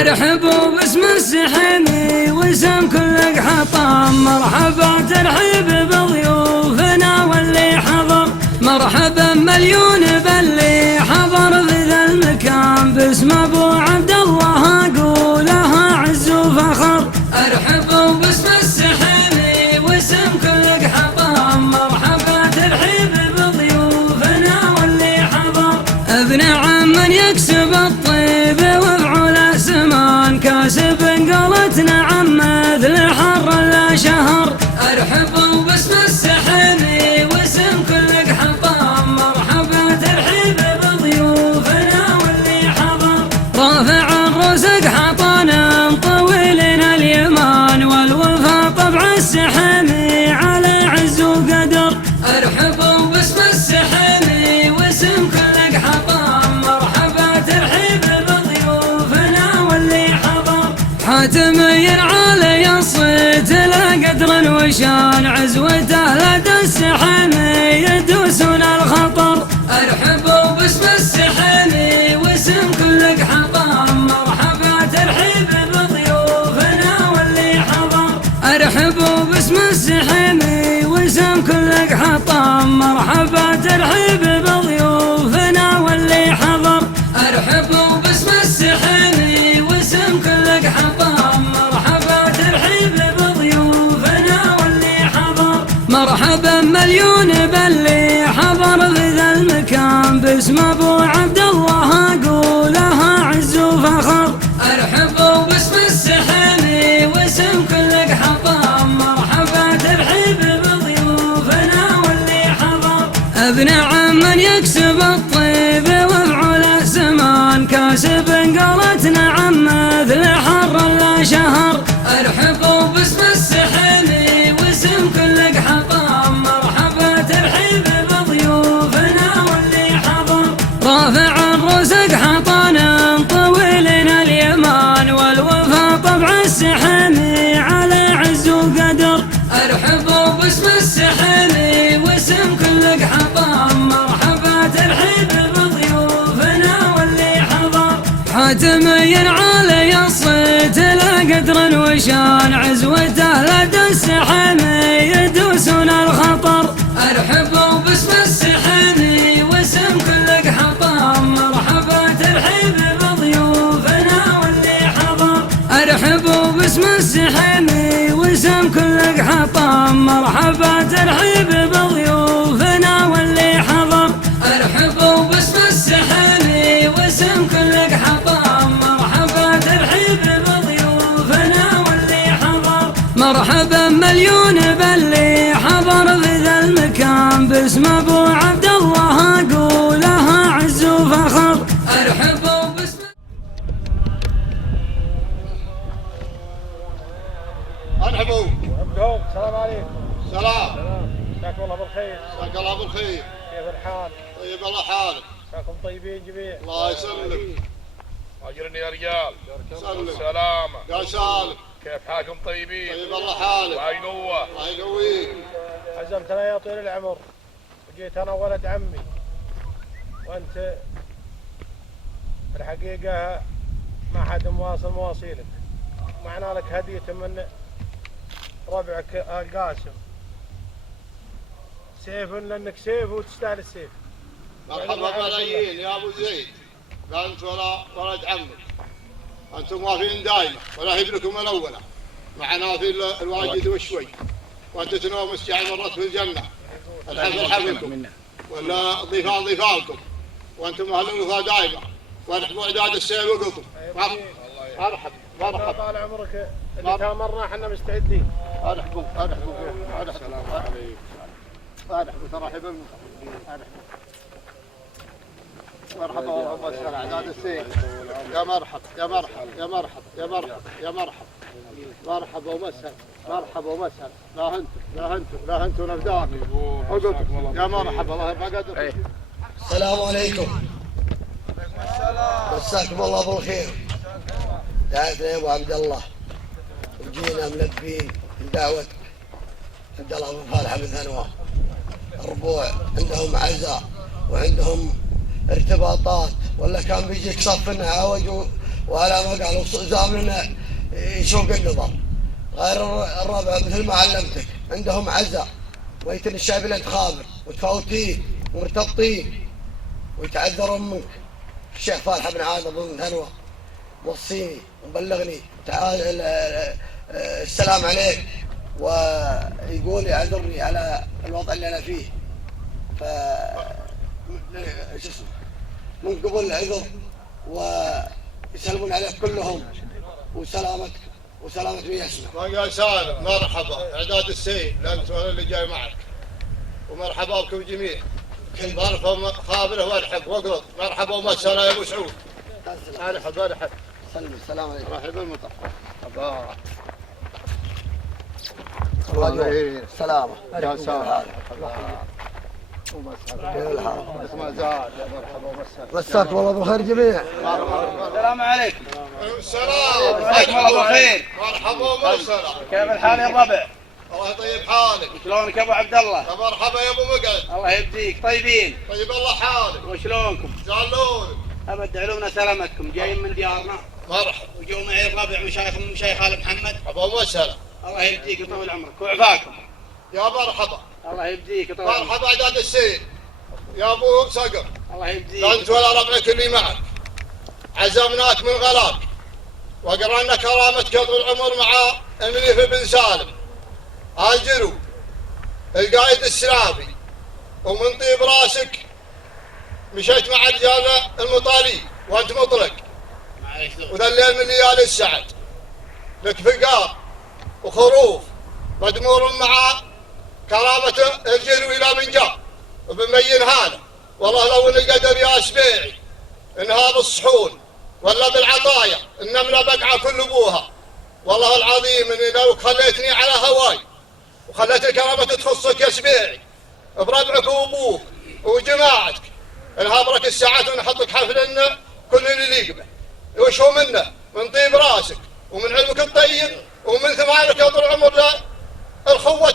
ارحبوا باسم السحيمي واسم كل حطام، مرحبا ترحيب بضيوفنا واللي حضر، مرحبا مليون باللي حضر في ذا المكان، باسم ابو عبد الله اقولها عز وفخر. ارحبوا باسم السحيمي واسم كل حطام، مرحبا ترحيب بضيوفنا واللي حضر، ابن عم يكسب الطيب وفعل سمان، كاسب قولتنا عم مثل حر لا شهر. ارحبوا باسم السحيمي واسم كل حطام، مرحبا ترحيب بضيوفنا واللي حضر، رافع الرزق حطانا طويلين اليمان، والوفا طبع السحيمي على عز وقدر. ارحبوا باسم السحيمي واسم كل حطام، مرحبا ترحيب بضيوفنا واللي حضر، حاتمي علي الصيت لا قدر وشان، عزوته لدى السحيمي يدوسون الخطر. ارحبوا باسم السحيمي واسم كل حطام، مرحبا ترحيب بضيوفنا واللي حضر. ارحبوا باسم السحيمي واسم كل حطام، مرحبا ترحيب بضيوفنا واللي حضر. ارحبوا باسم السحيمي واسم كل حطام، مرحبا ترحيب بضيوفنا واللي حضر، مرحبا مليون باللي حضر في ذا المكان، باسم ابو عبد الله اقولها عز وفخر. ارحبوا باسم السحيمي واسم كل حطام، مرحبا ترحيب بضيوفنا واللي حضر، ابن عم يكسب الطيب وفعل سمان، كاسب قولتنا عم مثل حر لا شهر. ارحبوا باسم السحيمي واسم كل حطام، مرحبا ترحيب بضيوفنا واللي حضر، رافع الرزق حطانا طويلين اليمان، والوفا طبع السحيمي على عز وقدر. ارحبوا باسم السحيمي واسم كل حطام، مرحبا ترحيب بضيوفنا واللي حضر، حاتمي علي الصيت لا قدر وشان، عزوته لدى السحيمي يدوسون الخطر. ارحبوا باسم السحيمي واسم كل حطام، مرحبا ترحيب بضيوفنا واللي حضر. ارحبوا باسم السحيمي واسم كل حطام، مرحبا ترحيب بضيوفنا واللي حضر. ارحبوا باسم السحيمي واسم كل حطام، مرحبا ترحيب بضيوفنا واللي حضر، مرحبا مليون باللي حضر في ذا المكان، باسم ابو عبد الله اقولها عز وفخر. ارحبوا باسم مرحبا. عبدهم السلام عليكم. سلام. مساكم الله بالخير. مساك الله بالخير. كيف الحال؟ طيب الله حال. مساكم طيبين جميع. الله يسلمك. اجرني يا رجال. يسلمك. والسلامة. يا سالم. كيف حالكم طيبين؟ طيب الله حالك. وعي قوة. الله يقويك. عزمتنا يا طويل العمر، وجيت انا ولد عمي، وانت الحقيقة ما حد مواصل مواصيلك، معنا لك هدية من ربعك القاسم، سيف لانك سيف وتستاهل السيف. مرحبا ملايين يا ابو زيد. قال انت ولد عمك. انتم موافقين دايما ولا هي لكم الاولى. معنا في الواجد والشوي. وانت تنوم الساعه مرات في الجنه. الحفل حفلكم ولا ضيفان ضيفانكم. وانتم اهل الوفاء دايما. ونحبوا اعداد السيل وقطب. مرحبا. مرحبا طال عمرك، اللي تامرنا احنا مستعدين. ارحبوا. السلام عليكم. ارحبوا ترحبوا منكم. مرحبا والله والسلام اعداد السيل. يا مرحبا يا مرحبا يا مرحبا يا مرحبا يا مرحبا. مرحبا ومسهلا. مرحبا ومسهلا. لا انتم نفدار. يا مرحبا الله يبقى قدرك. السلام عليكم. مساكم الله بالخير. دعيتنا يا ابو عبد الله وجينا ملبين لدعوتك. عبد الله بن فالح بن ثنوى، الربوع عندهم عزاء وعندهم ارتباطات، ولا كان بيجيك صف عوج وعلى ما قالوا زاملنا يشوق النظر. غير الربع مثل ما علمتك عندهم عزاء ويتن الشايب اللي تخابر وتفوتين ومرتبطين ويتعذرون منك. الشيخ فالح بن عاد بن ثنوة موصيني ومبلغني تعال السلام عليك، ويقول يعذرني على الوضع اللي انا فيه. ف شو اسمه من قبل العذر ويسلمون عليك كلهم وسلامتك وسلامة بي يسمع. يا سالم مرحبا اعداد السيد لانت اللي جاي معك، ومرحبا بكم جميع. مرحبا خابره وارحب واقلط. مرحبا ومسهلا يا ابو سعود. ارحب ارحب. سلم السلام عليكم. مرحبا المطر. سلامة يا سالم. ومسهلا. اسمع زاد يا مرحبا ومسهلا. مساك والله بالخير جميع. السلام عليكم. السلام مساكم الله بالخير. مرحبا ومسهلا. كيف الحال يا الربع؟ الله يطيب حالك. وشلونك يا ابو عبد الله؟ يا مرحبا يا ابو مقعد. الله يبديك. طيبين؟ طيب الله حالك. وشلونكم؟ شلون؟ ابد علومنا سلامتكم. جايين من ديارنا مرحبا. وجو معي الربع مشايخ ال محمد. ابو مسهلا. الله يبديك ويطول عمرك وعفاكم. يا مرحبا. الله يبديك ويطول عمرك. مرحبا اعداد السيد يا ابو صقر. الله يبديك. انت ولا ربعك اللي معك عزمناك من غلاك وقرأنا كرامتك طول العمر مع المنيف بن سالم اجلوا القائد السلافي، ومن طيب راسك مشيت مع رجال المطالي وانت مطلق، ما عليك ذوق. وذا الليل من ليالي السعد لك فقار وخروف مدمور مع كرامة الجلو الى من جاء وبنبين هذا. والله لو ان القدر يا سبيعي انها بالصحون ولا بالعطايا النمله بقعه كل ابوها. والله العظيم اني لو خليتني على هواي وخليت الكرامه تخصك يا سبيعي بربعك وابوك وجماعتك انهابرك الساعات ونحطك حفل كل اللي يليق به. وش هو منه؟ من طيب راسك ومن علمك الطيب ومن ثمانك يا طول العمر الخوه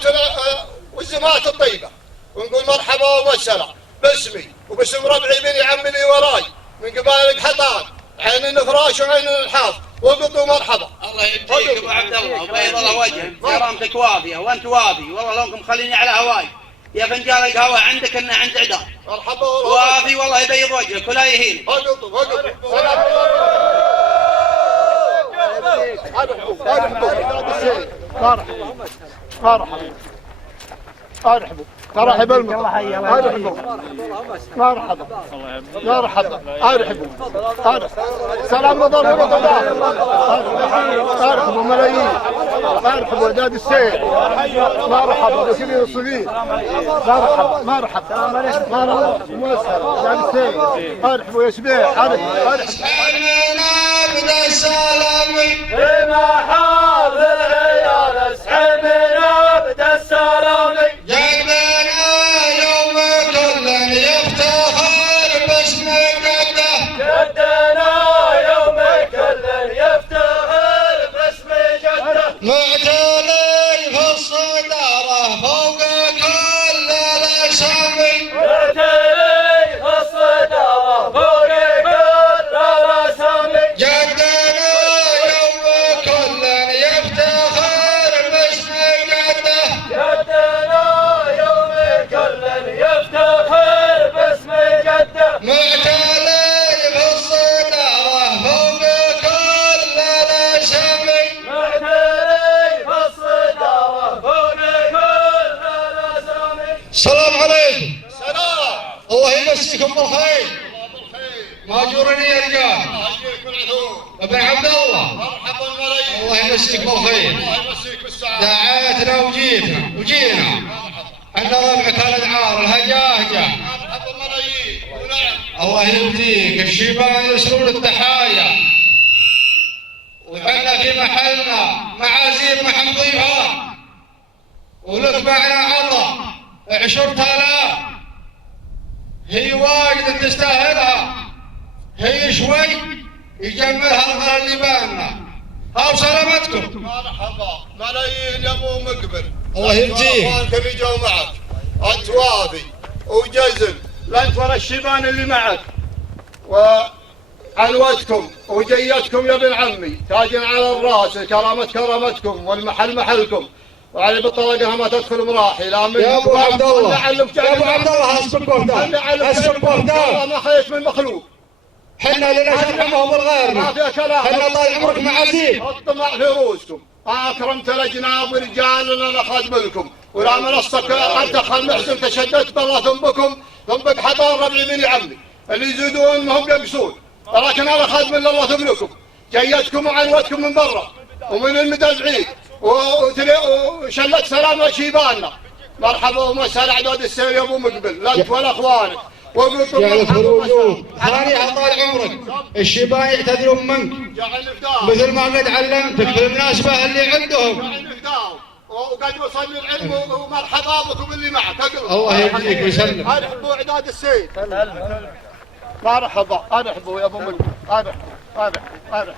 والزمات الطيبه. ونقول مرحبا ومسهلا باسمي وباسم ربعي بني عمي اللي وراي من قبائل حطان عين النفراش وعين الحاض وقلتوا مرحبا. الله يبديك ابو عبد الله وبيض الله وجهك. كرامتك وافيه وانت وافي. والله لونكم خليني على هواي يا فنجان القهوه عندك انه عند عدان. مرحبا وافي والله يبيض وجهك ولا يهينك. السلام عليكم. مرحبا ارحبوا ترحب المطر. ارحبوا مرحبا مرحبا ارحبوا سلام نظر ورد داخل. ارحبوا ملايين. ارحبوا اعداد السير. مرحبا بكل الصغير. مرحبا مرحبا مرحبا ومسهلا اعداد السير. ارحبوا يا سبيح. ارحبوا بما حاضر يا نسحبنا بدا السلام. جدنا يوم كل يفتخر باسم جده. جدنا يوم كل يفتخر باسم جده. معتلي في الصدارة فوق كل الاسامي. معتلي في الصدارة فوق كل الاسامي. جدنا يوم كل يفتخر باسم جده. جدنا يوم كل يفتخر باسم جده. معتلي في الصدارة فوق كل الاسامي. معتلي في الصدارة فوق كل الاسامي. السلام عليكم. سلام. الله يمسيكم بالخير. ماجورني يا رجال. ابن عبد الله. الله يمسيك بالخير. دعاتنا وجينا. ان ربعك كانت عار هجاجه. الله يهديك الشفاء يسر التحايا. وحنا في محلنا معازيم محمضيها. ولك معنا عرة 10,000 هي واجد تستاهلها. هي شوي يجملها الهر اللي بالنا. ها سلامتكم. مرحبا ملايين يا ابو مقبل. الله يهديك. اخوانكم يجوا معك. انت وافي وجزل لا انت ولا الشيبان اللي معك. عنوتكم وجيتكم يا ابن عمي، تاج على الراس، كرامة كرامتكم والمحل محلكم، وعلي بالطلاقة ما تدخل مراحي لا منكم. خلني اعلمك جاي خلني اعلمك والله ما خيت من مخلوق. ما فيها كلام، الطمع في رؤوسكم. اكرمت الاجناب ورجال انا خادم لكم، ولا منصك انت خل محسن تشددت بالله ذنبكم ذنبك حطار ربعي بني عمي اللي يزيدون ما هم ينقصون، ولكن انا خادم لله ذنبكم. جيتكم وعنوتكم من برا ومن المدى البعيد وشلت سلام شيباننا. مرحبا ومسهلا اعداد السير يا ابو مقبل، لا انت ولا اخوانك، وقلت مرحبا ومسهلا. طال عمرك الشيبان يعتذرون منك مثل ما قد علمتك في المناسبة اللي عندهم. وقد وصل العلم ومرحبا بكم اللي معك. الله يهديك ويسلم. ارحبوا اعداد السير. مرحبا، ارحبوا يا ابو مقبل، ارحبوا.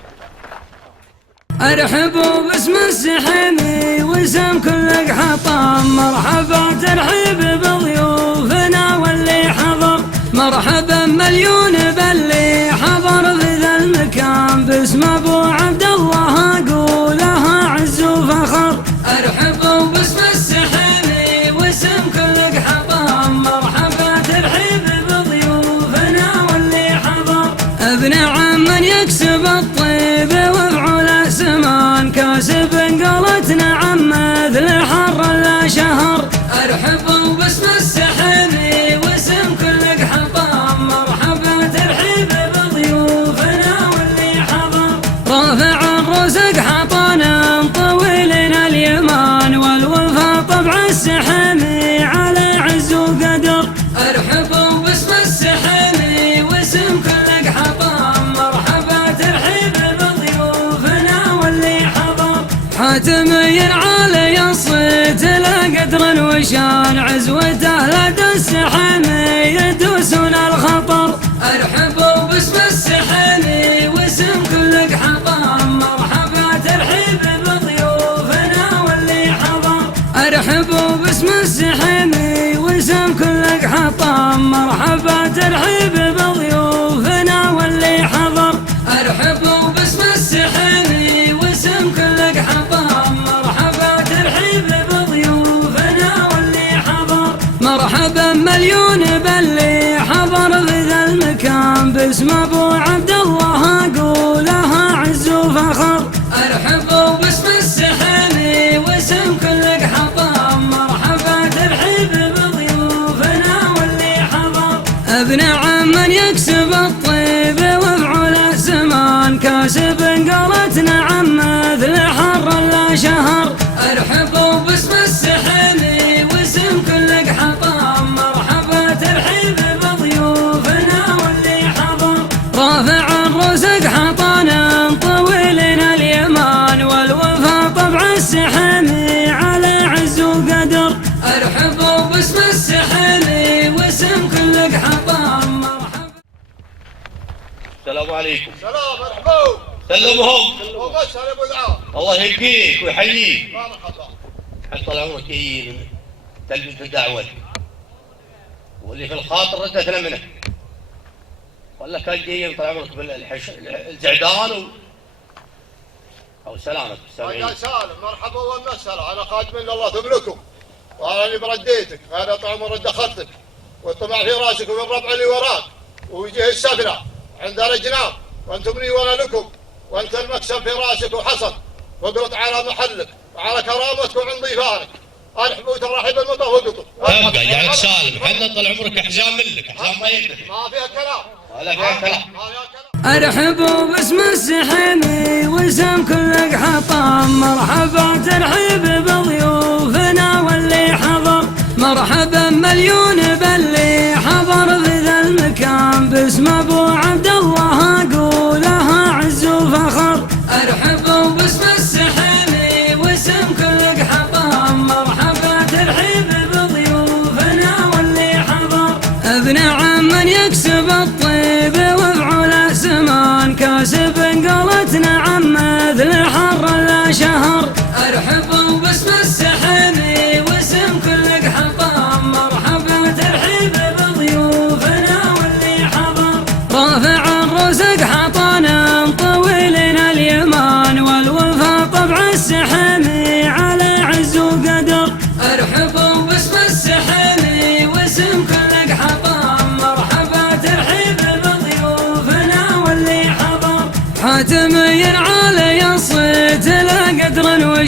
ارحبوا باسم السحيمي واسم كلك حطام، مرحبا ترحيب بضيوفنا واللي حضر، مرحبا مليون باللي حضر في ذا المكان، باسم ابو عبد الله اقولها عز وفخر. ارحبوا باسم السحيمي واسم كلك حطام، مرحبا ترحيب بضيوفنا واللي حضر، ابن عم يكسب الطيب وفعله سمان، كاسب قالت نعم مثل حر لا شهر. ارحبوا باسم السحيمي واسم كلك حطام، مرحبا ترحيب بضيوفنا واللي حضر، رافع الرزق حطانا طويلين اليمان، والوفا طبع السحيمي على عز وقدر. ارحبوا باسم السحيمي واسم كلك حطام، مرحبا ترحيب بضيوفنا واللي حضر، حاتمي علي الصيت لا قدر وشان، عزوته لدى السحيمي يدوسون الخطر. ارحبوا باسم السحيمي واسم كلك حطام، مرحبا ترحيب بضيوفنا واللي حضر. ارحبوا باسم السحيمي واسم كلك حطام، مرحبا ترحيب بضيوفنا واللي حضر. ارحبوا باسم السحيمي واسم كلك حطام، مرحبا ترحيب بضيوفنا واللي حضر، مرحبا مليون باللي حضر في ذا المكان، باسم ابو عبد الله اقولها عز وفخر. ارحبوا باسم السحيمي واسم كلك حطام، مرحبا ترحيب بضيوفنا واللي حضر، ابن عم يكسب الطيب وفعله سمان، كاسب قالت نعم مثل حر لا شهر. ارحبوا باسم السحيمي واسم كلك حطام، مرحبا ترحيب بضيوفنا واللي حضر، رافع الرزق حطانا طويلين اليمان، والوفا طبع السحيمي على عز وقدر. ارحبوا باسم السحيمي واسم كلك حطام، مرحبا. السلام عليكم. سلمهم. الله يبقيك ويحييك. طال عمرك يجي تلبية الدعوة واللي في الخاطر ردتنا منه، ولا كان جايين طال عمرك بالزعدان او سلامك السامعين. مرحبا والمسهلا، انا خادم الله ذنبكم، وانا اللي برديتك، هذا طعم رد اخذتك، والطمع في راسك ومن الربع اللي وراك، ويجيه السفنه عند الجناب، وانتم لي وانا لكم، وانت المكسب في راسك وحصل، واقرط على محلك وعلى كرامتك وعند ضيفانك. ارحبوا ترحيب المطر وقطر. يا سالم حط طال عمرك حزام لك، حزام ما يكتب. ما فيها كلام. ولا فيها كلام. ارحبوا باسم السحيمي واسم كلك حطام، مرحبا ترحيب بضيوفنا واللي حضر، مرحبا مليون باللي حضر في ذا المكان، باسم ابو عبد الله اقولها عز وفخر. ارحبوا باسم السحيمي واسم كلك حطام، مرحبا ترحيب بضيوفنا واللي حضر، ابن عم يكسب الطيب وفعله سمان، كاسب قالت نعم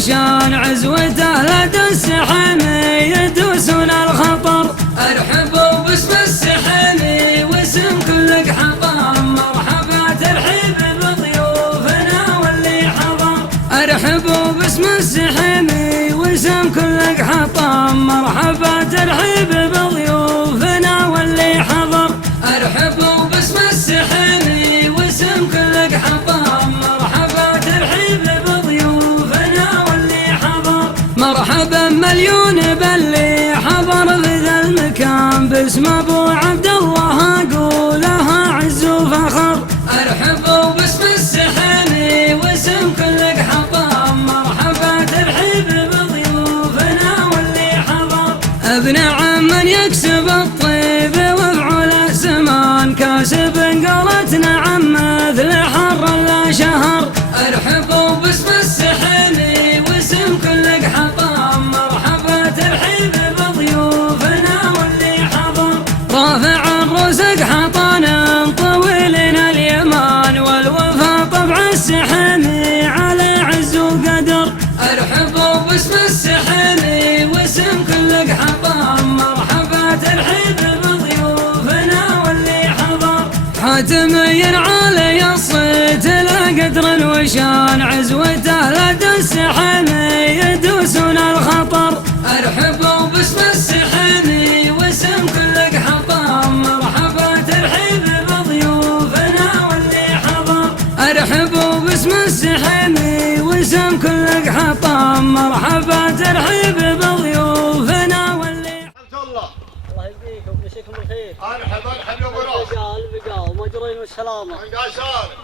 وشان عزوته لدى السحامي يدوسون الخطر. ارحبوا باسم السحامي واسم كل حطام، مرحبا ترحيب بضيوفنا واللي حضر. ارحبوا باسم السحامي واسم كل حطام، مرحبا ترحيب بضيوفنا واللي حضر. ارحبوا باسم السحامي واسم كل حطام، مرحبا ترحيب بضيوفنا واللي حضر. مرحبا مليون باللي حضر في ذا المكان، باسم ابو عبد الله اقولها عز وفخر. ارحبوا باسم السحامي واسم كل حطام، مرحبا ترحيب بضيوفنا واللي حضر. ابن عم يكسب الطيب وفعل السمان، كاسب قالت نعم مثل حر لا شهر. ارحبوا باسم السحامي واسم كل حطام، مرحبا ترحيب بضيوفنا واللي حضر. رافع الرزق حطانا طويلين اليمان، والوفا طبع السحامي على عز وقدر. ارحبوا باسم السحامي واسم كل حطام، مرحبا ترحيب بضيوفنا واللي حضر. حاتمي علي الصيت لا قدر وشان عزوته لدى السحامي يدوسون الخطر. ارحبوا باسم السحامي واسم كل حطام، مرحبا ترحيب بضيوفنا واللي حضر. ارحبوا باسم السحامي واسم كل حطام، مرحبا ترحيب بضيوفنا واللي حمد الله. الله يبقيكم ويمسيكم بالخير. ارحب يا ابو راس. رجال بقى ومجرين والسلامة.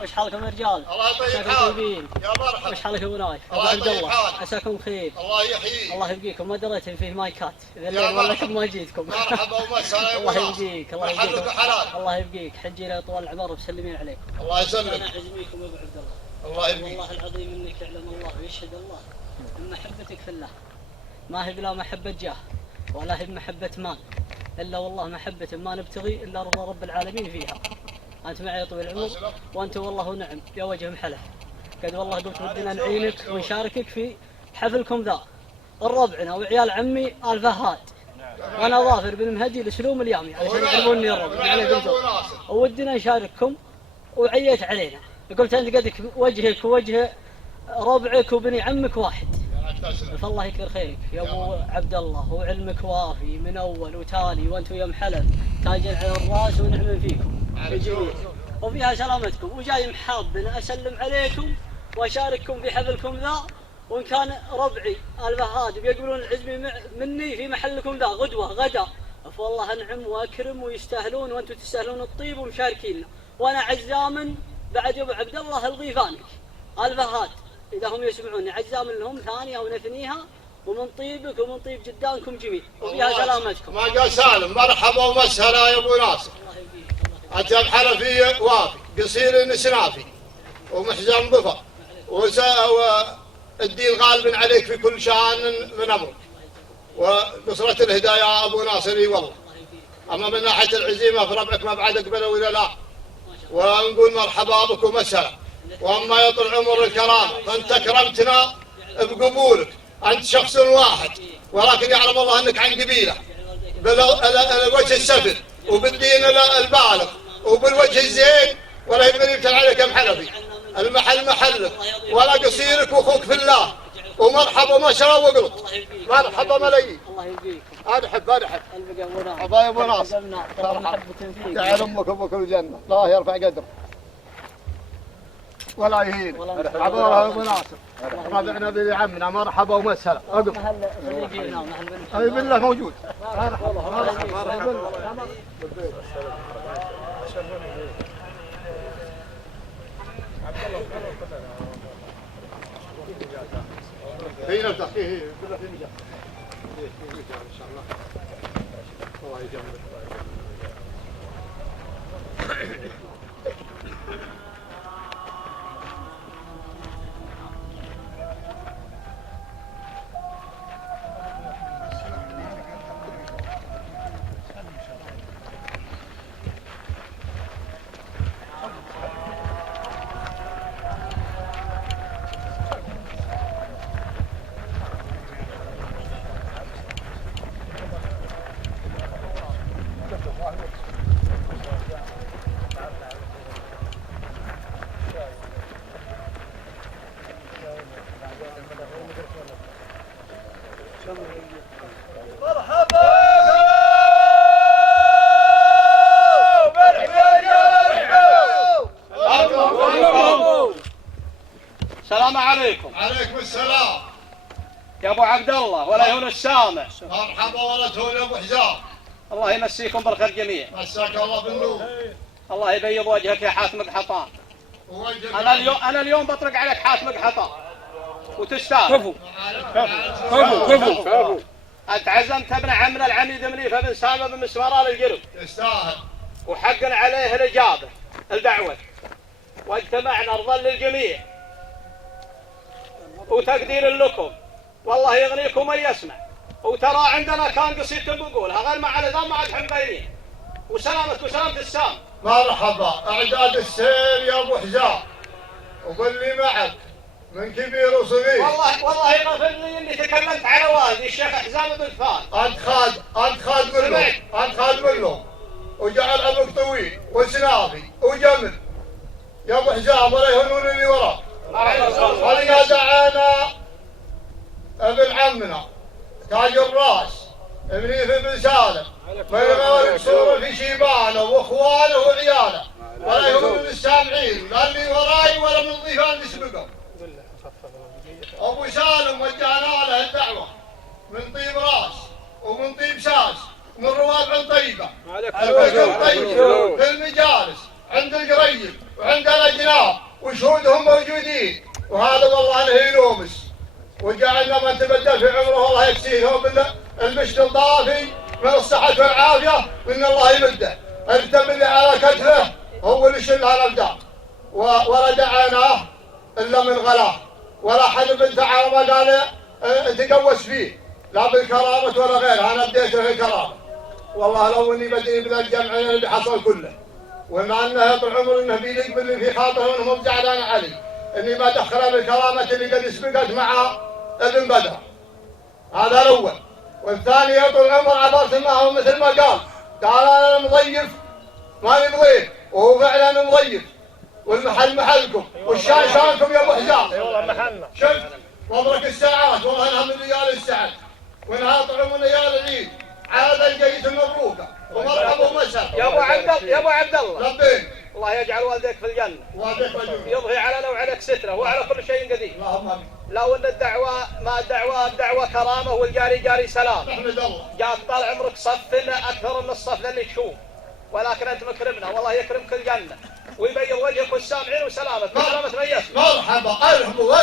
وش حالكم يا رجال؟ عساكم طيبين. وش حالك يا ابو نايف؟ ابو عبد الله عساكم خير. الله يبقيكم، ما دريت إن فيه مايكات ذا الليل ولا كم ما جيتكم. الله يبقيك الله يبقيكم الله يبقيك. حجينا طوال العمر وسلمين عليكم. الله يسلمك. انا عزميكم ابو عبد الله. الله يبقيك. والله العظيم انك يعلم الله ويشهد الله ان محبتك في الله ما هي بلا محبة جاه ولا هي بمحبة مال، الا والله محبة ما نبتغي الا رضا رب العالمين فيها. انت معي يا طويل العمر، وانت والله نعم يا وجه محلف. قد والله قلت ودنا نعينك ونشاركك في حفلكم ذا. الربعنا وعيال عمي الفهاد وانا ظافر بن مهدي لسلوم اليامي علشان يعرفوني الربع عليكم زود، ودنا نشارككم وعيت علينا. قلت انت قدك وجهك ووجه ربعك وبني عمك واحد، فالله يكثر خيرك يا ابو عبد الله، وعلمك وافي من اول وتالي، وانتم يا محلف تاج على الراس ونعم فيكم الجميع وفيها سلامتكم. وجاي محاب اسلم عليكم واشارككم في حفلكم ذا، وان كان ربعي الفهاد بيقبلون العزم مني في محلكم ذا غدوه غدا، فوالله انعم واكرم ويستاهلون، وانتم تستاهلون الطيب ومشاركينا. وانا عزام بعد ابو عبد الله الغيفانك الفهاد اذا هم يسمعوني، عزام لهم ثانيه ونثنيها، ومن طيبك ومن طيب جدانكم جميع وفيها سلامتكم. ما قال سالم مرحبا ومسهلا يا ابو ناصر. الله يبقيك انت الحلفي وافي قصير نسنافي ومحزن ظفر والدين غالب عليك في كل شان من امرك وقصرة الهدايا ابو ناصر. والله اما من ناحيه العزيمه فربعك ما بعد قبل ولا لا، ونقول مرحبا بك ومسهلا. واما يطول عمر الكرام فانت كرمتنا بقبولك، انت شخص واحد ولكن يعلم الله انك عن قبيله بالوجه السفر وبالدين البالغ وبالوجه الزين، ولا يبني عليك محلفي. المحل محلك ولا قصيرك واخوك في الله. ومرحبا ما شاء الله وقلت مرحبا ملايين. الله يبقيكم. ارحب البقى ابو ناصر. ابا ابو ناصر طبعا محبة فيك. جعل امك ابوك الجنه، الله يرفع قدرك ولا يهين. عبوره ابو ناصر ربعنا بذي عمنا مرحبا ومسهلا. اقف محل صديقي هنا محل بن اي بالله موجود. في نفتح فيه بالله في مجال. في مجال ان شاء الله. الله يجمل. مرحبا السلام عليكم. عليكم السلام يا ابو عبد الله ولا يهون السامع. مرحبا ولا تهون يا ابو حزام. الله يمسيكم بالخير جميع. مساك الله بالنور. الله يبيض وجهك يا حاتم قحطان. ووجهك انا اليوم بطرق عليك حاتم قحطان وتستاهل. اتعزمت ابن عمنا العميد منيف بن سالم بن مسمار القرب. تستاهل. وحق عليه الاجابه الدعوه. واجتمعنا رضا للجميع وتقدير لكم، والله يغنيكم ان يسمع. وترى عندنا كان قصيده بقول غير ما على دمعة عمالين وسلامة السام. مرحبا اعداد السير يا ابو حزام، وباللي معك من كبير وصغير. والله ما فهمني اني تكلمت على والدي الشيخ حسام بن فهد. انت خاد منه وجعل عمرك طويل وسنافي وجمل يا ابو حزام، ولا يهونون اللي وراك. خلنا دعانا ابن عمنا تاج الراس منيف بن سالم من غير قصوره في شيبانه واخوانه وعياله، ولا يهونون السامعين لا اللي وراي ولا من الضيفان اللي سبقهم. ابو سالم وجهنا له الدعوه من طيب راس ومن طيب ساس ومن روابع طيبه. الذكر طيب في المجالس عند القريب وعند الاجناب وشهودهم موجودين، وهذا والله انه ينومس. وجعلنا من تبدل في عمره الله يكسيه بالمشط الضافي من الصحه والعافيه وان الله يمده. التم اللي على كتفه هو اللي يشيلها الابدان، ولا دعاناه الا من غلاه، ولا حد بنت عربه قال تقوس فيه لا بالكرامه ولا غيرها. انا بديته في الكرامه، والله لو اني بدي من الجمع اللي حصل كله، ومع انه طول عمره انه بيليق باللي في خاطره انهم زعلان علي اني ما دخل بالكرامه اللي قد سبقت مع ابن بدر. هذا الاول. والثاني طول عمر عبرت معه مثل ما قال انا مضيف ماني بضيف، وهو فعلا مضيف، والمحل محلكم والشان شانكم يا ابو حزام. شفت مبروك الساعات، والله انها من ريال السعد وانها طعم من ريال العيد. عاد الجيت المبروكه ومرحبا ومسهلا يا ابو عبد الله. لبيك. الله يجعل والديك في الجنه. والديك في الجنه. يضهي علينا وعليك ستره وعلى كل شيء قدير. اللهم امين. لو ان الدعوه ما الدعوه كرامه والجاري جاري سلام. احمد الله. جاك طال عمرك صف اكثر من الصف اللي تشوف، ولكن انت مكرمنا والله يكرمك الجنه ويبيض وجهك والسامعين وسلامك. مرحبا. ارحبوا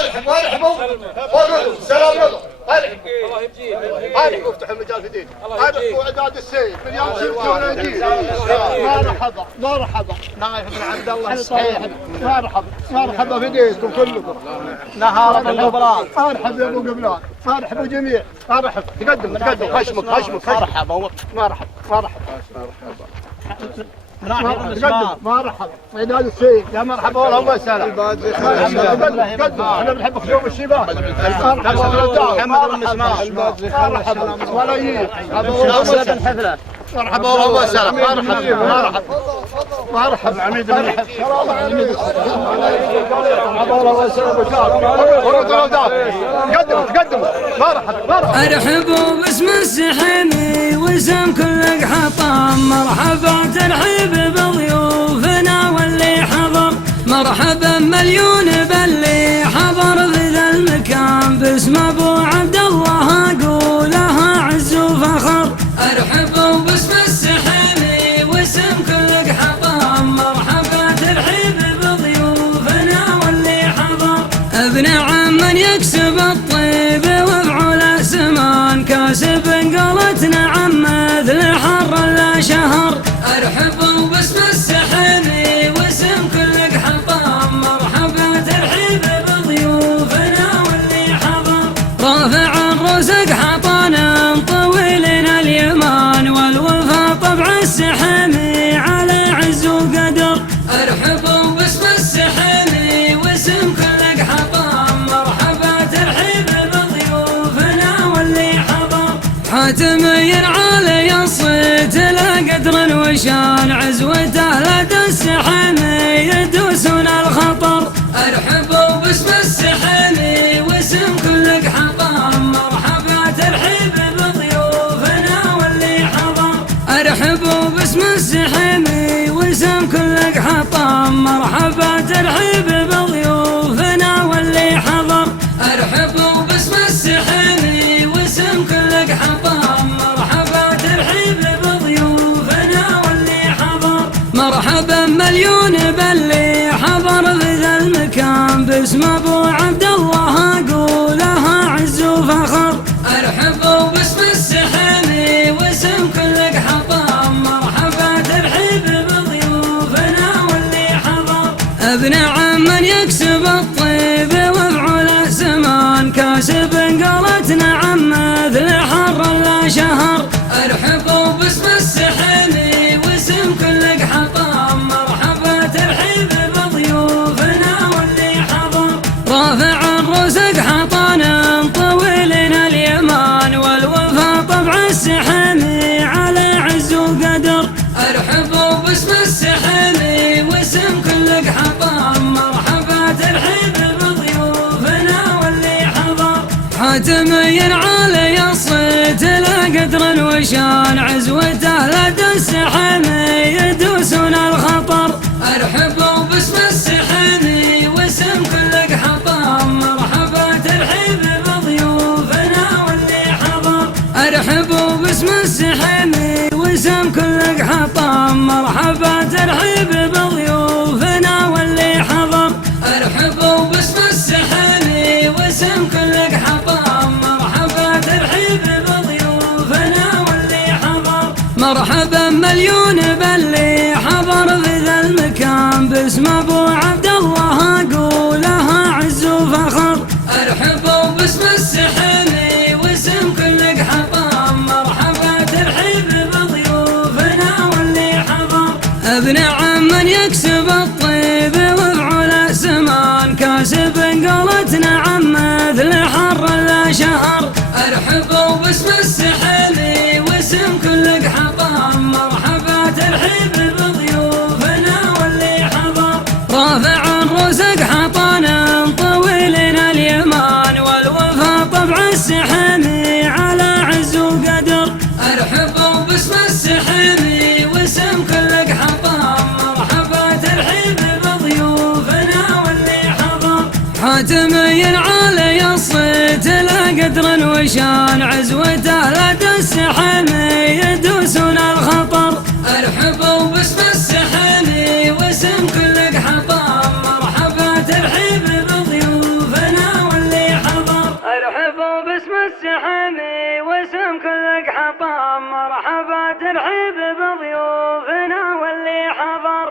فوق السلام رضا. ارحبوا افتحوا المجال في دين. ارحبوا اعداد السيد من يوم شفتوا ونجيب. مرحبا نايف بن عبد الله الصحيح. مرحبا في دينكم كلكم. نهار ابو قبلان. ارحب يا ابو قبلان. ارحبوا جميع. ارحب. تقدم خشمك. مرحبا. مرحبا عداد السيد يا مرحبا والله وسهلا. قدم احنا بنحب خشوم الشيبان. مرحبا ولا يجيب. مرحبا والله وسهلا. مرحبا عميد مرحبا والله وسهلا. تقدموا مرحبا. ارحبوا باسم السحمي واسم كل حطام. مرحبا ترحيب بضيوفنا واللي حضر. مرحبا مليون باللي حضر في ذا المكان. باسم ابو عبد الله اقولها عز وفخر. ارحبوا باسم السحمي واسم كل حطام. مرحبا ترحيب بضيوفنا واللي حضر. ابن عم يكسب الطيب وفعل سمان. كاسب قالتنا عم مثل حر لا شهر. ارحبوا باسم السحمي واسم كل حطام. مرحبا ترحيب بضيوفنا واللي حضر. رافع الرزق حطانا طويلين اليمان. والوفا طبع السحمي على عز وقدر. ارحبوا باسم السحمي واسم كل حطام. مرحبا ترحيب بضيوفنا واللي حضر. حاتمي عالي الصيت لا قدر وشان. عزوته لدى السحمي يدوسون الخطر. ارحبوا باسم السحمي واسم كل حاتمي عالي الصيت لا قدر وشان عزوته لدى السحامي يدوسون الخطر. ارحبوا باسم السحامي واسم كل حطام، مرحبا ترحيب بضيوفنا واللي حضر. ارحبوا باسم السحامي واسم كل حطام، مرحبا ترحيب بضيوفنا واللي حضر. ارحبوا باسم السحامي واسم كل حطام، مرحبا ترحيب بضيوفنا واللي حضر. مرحبا مليون باللي حضر في ذا المكان، باسم ابو عبد الله اقولها عز وفخر. ارحبوا باسم السحامي واسم كل حطام، مرحبا ترحيب بضيوفنا واللي حضر. ابن عم من يكسب الطيب وفعل سمان، كاسب قولتنا عم مثل حر لا شهر. ارحبوا باسم السحامي واسم كل حطام، مرحبا ترحيب بضيوفنا واللي حضر. رافع الرزق حطانا طويلين اليمان، والوفا طبع السحامي على عز وقدر. ارحبوا باسم السحامي واسم كل حطام، مرحبا ترحيب بضيوفنا واللي حضر. حاتمي عالي الصيت لا قدر وشان عزوته لدى السحامي يدوسون الخطر. ارحبوا باسم السحامي واسم كل حطام، مرحبا ترحيب بضيوفنا واللي حضر. ارحبوا باسم السحامي واسم كل حطام، مرحبا ترحيب بضيوفنا واللي حضر.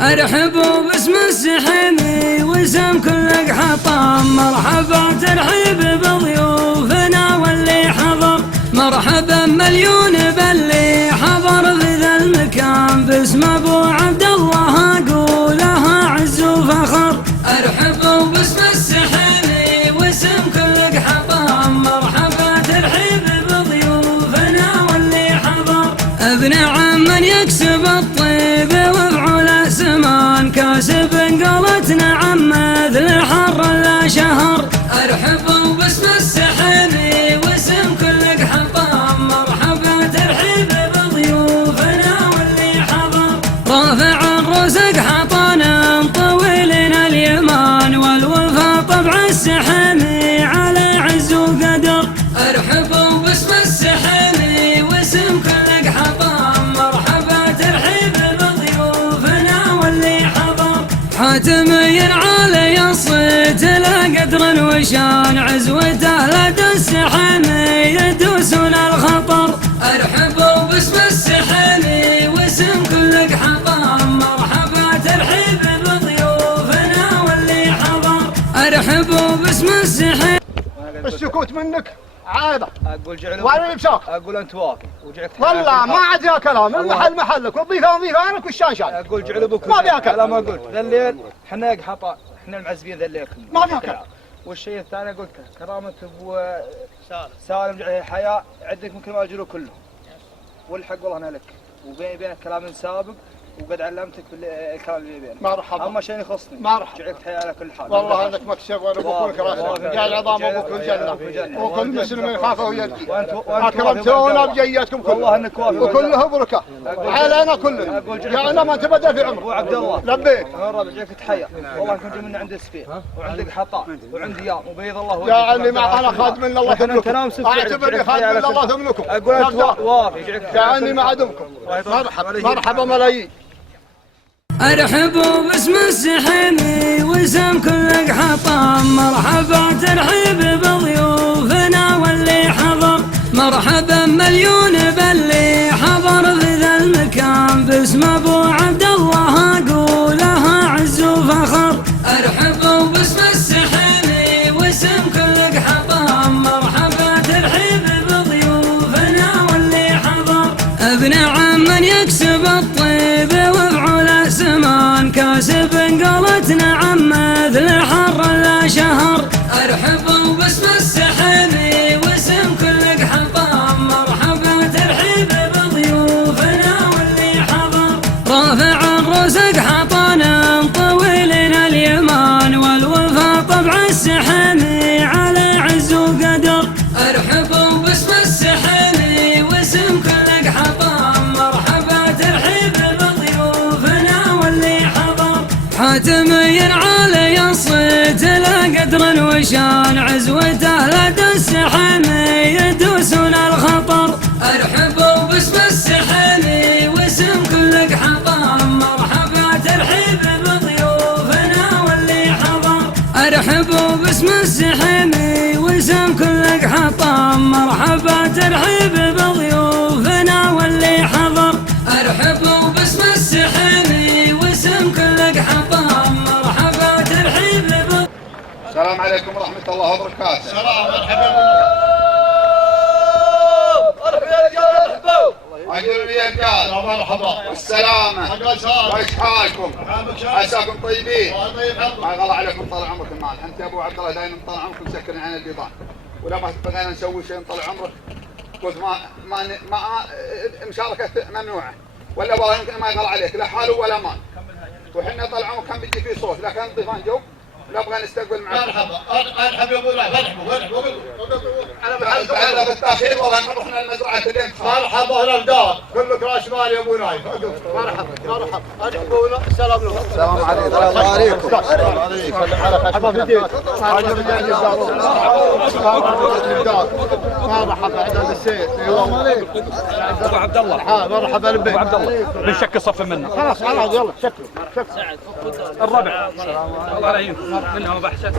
ارحبوا باسم السحامي واسم كل حطام، مرحبا ترحيب بضيوفنا واللي حضر. مرحبا مليون باللي حضر في ذا المكان، باسم ابو عبد الله اقولها عز وفخر. ارحبوا باسم السحامي واسم كل حطام، مرحبا ترحيب بضيوفنا واللي حضر. ابن عم من يكسب الطيب وفعل سمان، كاسب قولتنا عم مثل حر لا شهر. ارحبوا باسم السحامي واسم كل حطام، مرحبا ترحيب بضيوفنا واللي حضر. رافع الرزق حطانا طويلين اليمان، والوفا طبع السحامي على عز وقدر. ارحبوا باسم السحامي واسم كل حطام، مرحبا ترحيب بضيوفنا واللي حضر. حاتمي عالي الصيت لا قدر وشان عزوته لدى السحامي يدوسون الخطر. ارحبوا باسم السحامي واسم كل حطام، مرحبا ترحيب بضيوفنا واللي حضر. ارحبوا باسم السحامي. السكوت منك عيبه. اقول جعلوا وانا بشاك. اقول انت وافي وجعلت والله ما عاد فيها كلام، المحل محلك والضيفه نظيفه انا والشان شان. اقول جعلوا بك ما فيها كلام. لا ما قلت ذا الليل احنا حطا احنا المعزبين ذا الليل ما فيها كلام. والشيء الثاني قلت كرامه ابو سالم جعل حياء عندك من كمال الجلو كله، والحق والله انا لك وبيني بينك كلام سابق، وقد علمتك بالكلام اللي بينك. مرحبا. اما شيء يخصني مرحبا. جعلت حياء على كل حال. والله انك مكسب وانا ابوك لك راسك، جعل عظام ابوك في الجنه، وكل مسلم يخافه يرجي. اكرمتونا بجيتكم كلها والله انك وافي وكله بركه علينا كلنا، جعلنا ما تبدل في عمرك. ابو عبد الله لبيك. الرابع جاك تحيا، والله كنت من عند السفير وعندك حطاء وعندي يام وبيض الله وجهك. جعلني مع انا خادم الله ثمنكم، اعتبرني خادم الله ثمنكم. اقول انت وافي جعلني مع دمكم. مرحبا مرحبا ملايين. ارحبوا باسم السحامي واسم كل حطام، مرحبا ترحيب بضيوفنا واللي حضر. مرحبا مليون باللي حضر في ذا المكان، باسم ابو عبد الله اقولها عز وفخر. ارحبوا باسم السحامي واسم كل حطام، مرحبا ترحيب بضيوفنا واللي حضر. ابن عم من يكسب الطيب وفعل سمان، كاسب قولتنا عم مثل حر لا شهر. ارحبوا متمين عالي الصيت لا قدر وشان عزوته لدى السحمي يدوسون الخطر. ارحبوا باسم السحمي واسم كل حضام مرحبا ترحيب بضيوفنا واللي حضر. ارحبوا باسم السحمي واسم كل حطام مرحبا ترحيب بضيوفنا واللي حضر. ارحبوا باسم السحمي واسم كل حطام مرحبا ترحيب بضيوفنا. السلام عليكم ورحمة الله وبركاته. سلام مرحبا. أجل يا رجال. يا مرحبا. بالسلامة. وإيش حالكم؟ عساكم طيبين. ما غلا عليكم طال عمركم معنا. أنت يا أبو عبد الله دائما طال عمركم مسكرين عن البيضان. ولا ما بدأنا نسوي شيء طال عمرك قلت ما مشاركة ممنوعة. ولا والله يمكن ما يغلى عليك لا حال ولا مال. وحنا طال عمرك كان بيجي فيه صوت لكن الضيفان جو نبغى نستقبل معك. مرحبا. ارحب يا ابو رايح. ارحبوا على محلكم. هذا بالتاخير والله نروحنا المزرعه اليوم. مرحبا اهلا الدار كلك راس مال يا ابو رايح. مرحبا ارحبوا السلام عليكم. السلام عليكم. مرحبا في البيت. مرحبا عند السيد. السلام عليكم. ابو عبد الله. مرحبا ابو عبد الله بنشك صف منه. خلاص يلا شكله. الربع. الله لا يهينكم منه وبحشة.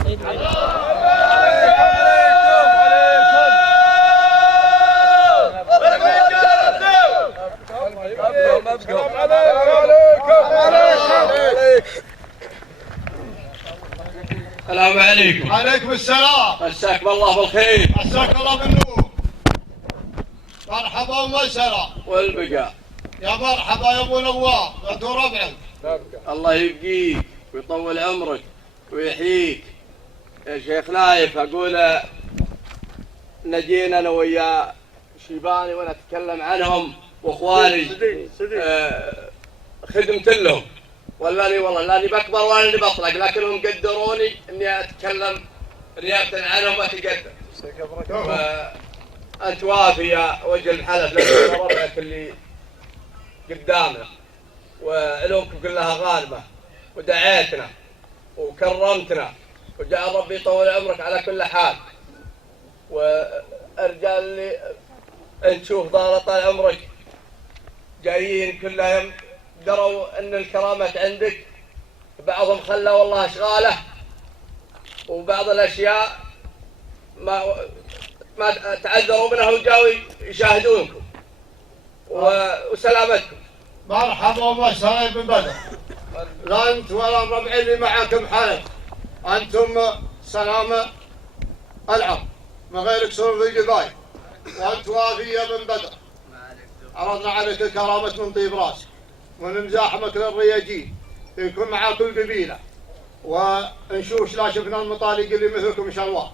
السلام عليكم. عليكم السلام. مساكم الله بالخير. مساك الله بالنور. مرحبا ومسهلا. والبقاء. يا مرحبا يا ابو نواف انتو ربعك. الله يبقيك ويطول عمرك ويحييك. يا شيخ نايف اقول نجينا انا ويا شيباني وانا اتكلم عنهم واخواني خدمت لهم والله لاني بكبر ولا اني بطلق لكنهم قدروني اني اتكلم نيابه عنهم واتقدم. انت وافي يا وجه الحلف لكن ربعك اللي قدامنا وعلومكم كلها غالبه ودعيتنا وكرمتنا وجعل ربي يطول عمرك على كل حال. والرجال اللي نشوف طال عمرك جايين كلهم دروا ان الكرامات عندك. بعضهم خلى والله اشغاله وبعض الاشياء ما تعذروا منها وجاوا يشاهدونكم وسلامتكم. مرحبا ومسهلا بن بدر. لا انت ولا الربع اللي معكم حلف. انتم سلامه العرب ما غير يكسرون في الجبايل. وانت وافي يا بن بدر. عرضنا عليك الكرامه من طيب راسك ومن مزاحمك للرياجين يكون مع كل قبيله ونشوف لا شفنا المطالق اللي مثلكم ان شاء الله.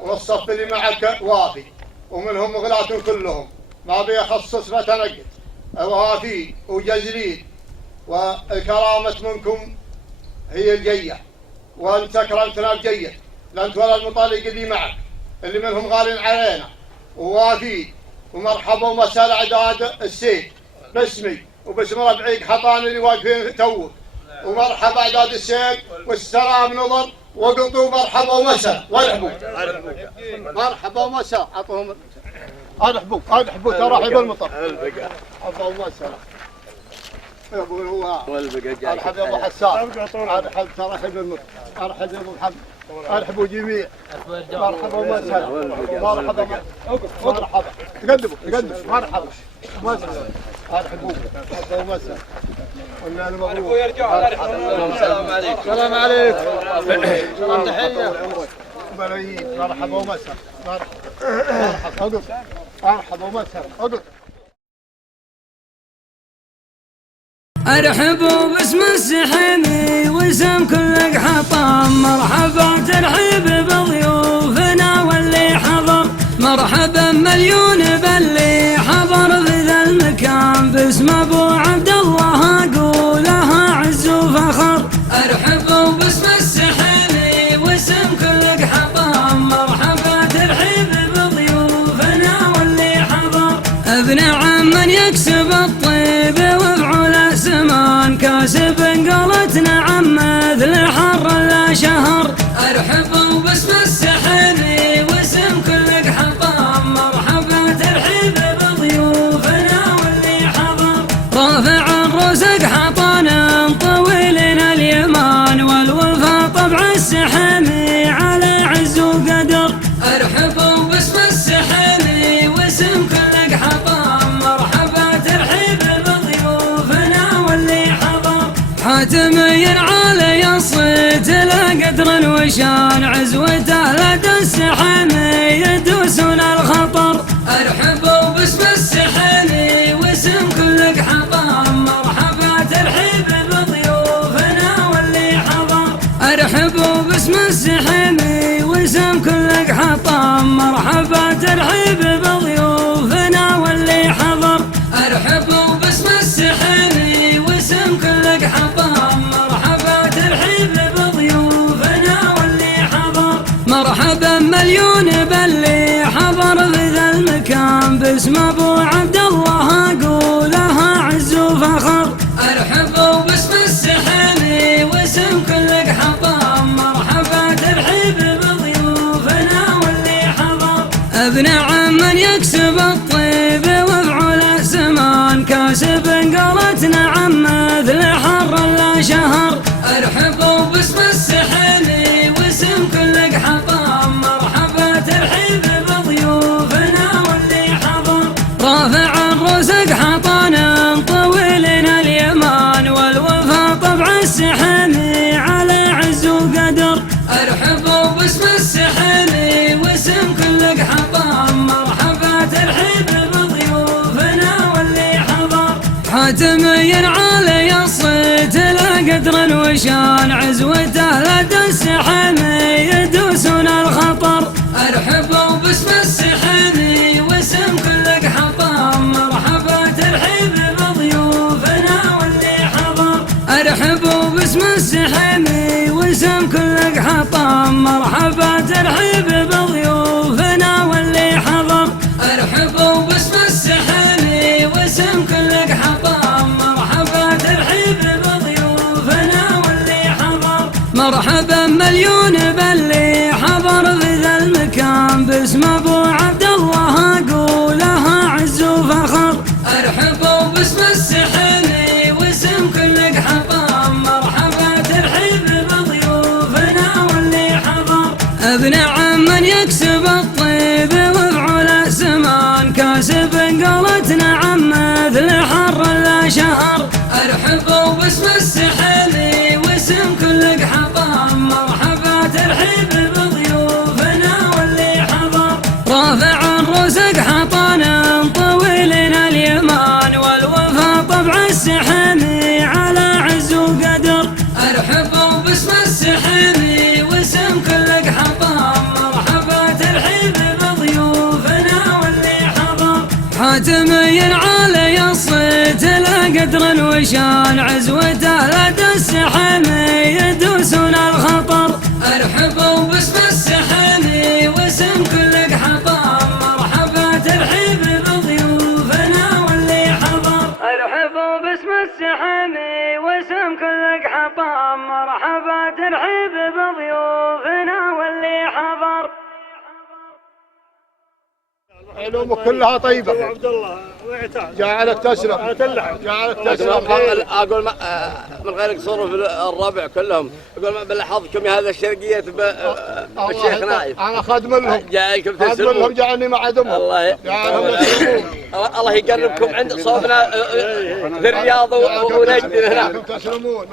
والصف اللي معك وافي ومنهم غلاة كلهم ما بيخصص فتنقد وافي وجزلين. والكرامة منكم هي الجية وانت كرمتنا بجيد. لا انت ولا المطالق اللي معك اللي منهم غالين علينا ووافي. ومرحبا ومسهلا عداد السيد باسمي وباسم ربعيك حطان اللي واقفين توك. ومرحبا عداد السيد والسلام نظر وقطوا مرحبا ومسهلا وارحبوا. مرحبا ومسهلا اعطوهم ارحبوا ترحب المطر. مرحبا ومسهلا يا ابو نواف. ارحب يا ابو حسان. ارحب ترحب المطر. ارحب يا ابو محمد. ارحبوا جميع. مرحبا ومسهلا. مرحبا تقدموا مرحبا ومسهلا. ارحبوا مرحبا ومسهلا. ارحبوا يا رجال. السلام عليكم. السلام عليكم. سلام تحيه. ملايين. مرحبا ومسهلا. مرحبا ومسهلا. ارحبوا باسم السحمي واسم كل حطام مرحبا ترحيب بضيوفنا واللي حضر. مرحبا مليون باللي حضر في ذا المكان باسم ابو عبد الله اقولها عز وفخر. ارحبوا باسم السحمي واسم كل حطام مرحبا ترحيب بضيوفنا واللي حضر. ابن عم من يكسب الطيب وفعل السمان كاسب قلب حاتمي علي الصيت لا قدر وشان عزوته لدى السحامي يدوسون الخطر ارحبوا باسم السحامي واسم كل حطام مرحبا ترحيب بضيوفنا واللي حضر ارحبوا باسم السحامي واسم كل حطام مرحبا ترحيب بضيوفنا واللي حضر ارحبوا باسم السحامي واسم كل حطام مرحبا ترحيب بضيوفنا واللي حضر مرحبا مليون باللي حضر في ذا المكان باسم ابو عبد الله اقولها عز وفخر ارحبوا باسم السحامي واسم كل حطام مرحبا ترحيب بضيوفنا واللي حضر ابن عم من يكسب الطيب وافعل الزمان كاسب قالت نعم مثل حر لا شهر ارحبوا باسم السحامي واسم كل حطام مرحبا ترحيب بضيوفنا واللي حضر رافع الرزق حطانا طويلين اليمان والوفا طبع السحامي على عز وقدر ارحبوا باسم السحامي واسم كل حطام مرحبا ترحيب بضيوفنا واللي حضر حاتمي علي الصيت لا قدر وشان عزوته لدى السحامي يدوسون الخطر ارحبوا باسم السحامي واسم كل حطام مرحبا ترحيب بضيوفنا واللي حضر ارحبوا باسم السحامي واسم كل حطام مرحبا ترحيب بضيوفنا واللي حضر ارحبوا باسم السحامي واسم كل حطام مرحبا ترحيب بضيوفنا واللي حضر مرحبا مليون باللي حضر في ذا المكان باسم ابو عبد الله اقولها عز وفخر ارحبوا باسم السحامي واسم كل حطام مرحبا ترحيب بضيوفنا واللي حضر ابن عم من يكسب الطيب وافعل الزمان كاسب قالت نعم مثل حر لا شهر ارحبوا باسم السحامي واسم كل حطام مرحبا ترحيب بضيوفنا واللي حضر رافع الرزق حطانا طويلين اليمان والوفا طبع السحامي على عز وقدر ارحبوا باسم السحامي واسم كل حطام مرحبا ترحيب بضيوفنا واللي حضر حاتمي علي الصيت لا قدر وشان عزوته لدى السحامي يدوسون الخطر ارحبوا باسم السحامي واسم كل حطام مرحبا ترحيب بضيوفنا واللي حضر ارحبوا باسم السحامي واسم كل حطام مرحبا ترحيب بضيوفنا واللي حضر علومك كلها طيبة ابو عبد الله وعتاد جعلك تسرح اقول من غير قصور في الربع كلهم يقول بلاحظكم هذا الشرقيه الشيخ نايف انا خادم لهم جايكم تسلمون جعلني مع دمهم الله يقربكم عند صوبنا في الرياض ونجد هنا تسلمون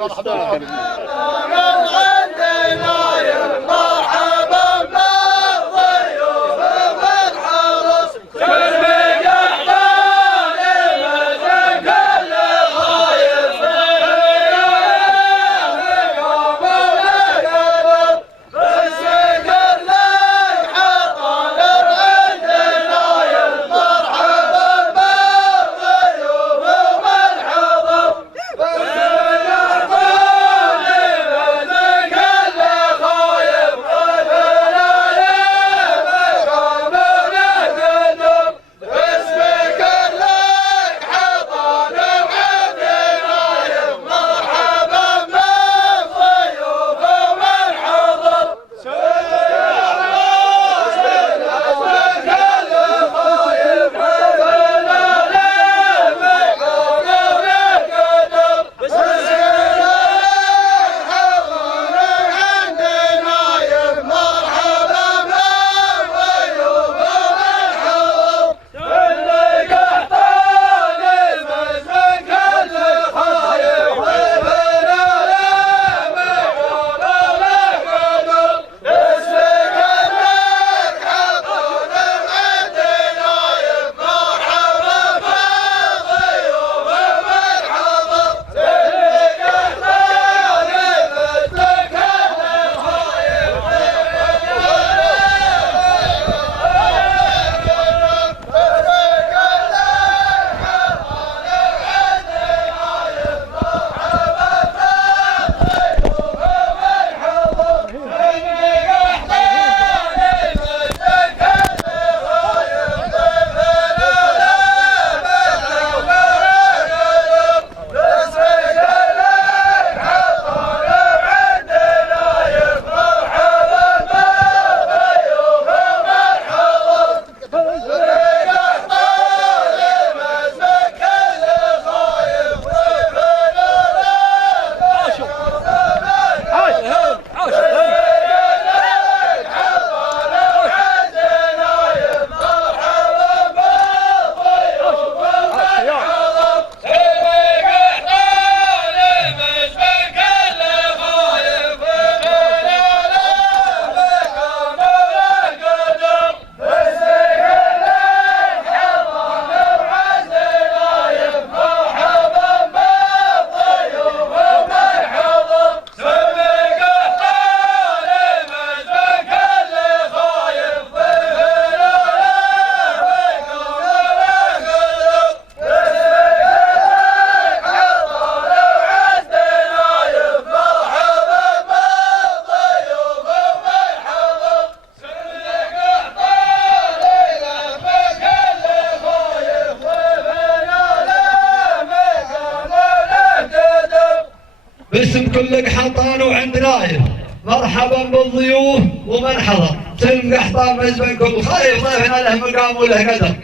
لك حطان وعند نايف مرحبا بالضيوف ومن حضر سلم قحطان مزبنكم خير ضيفنا له مقام وله قدر.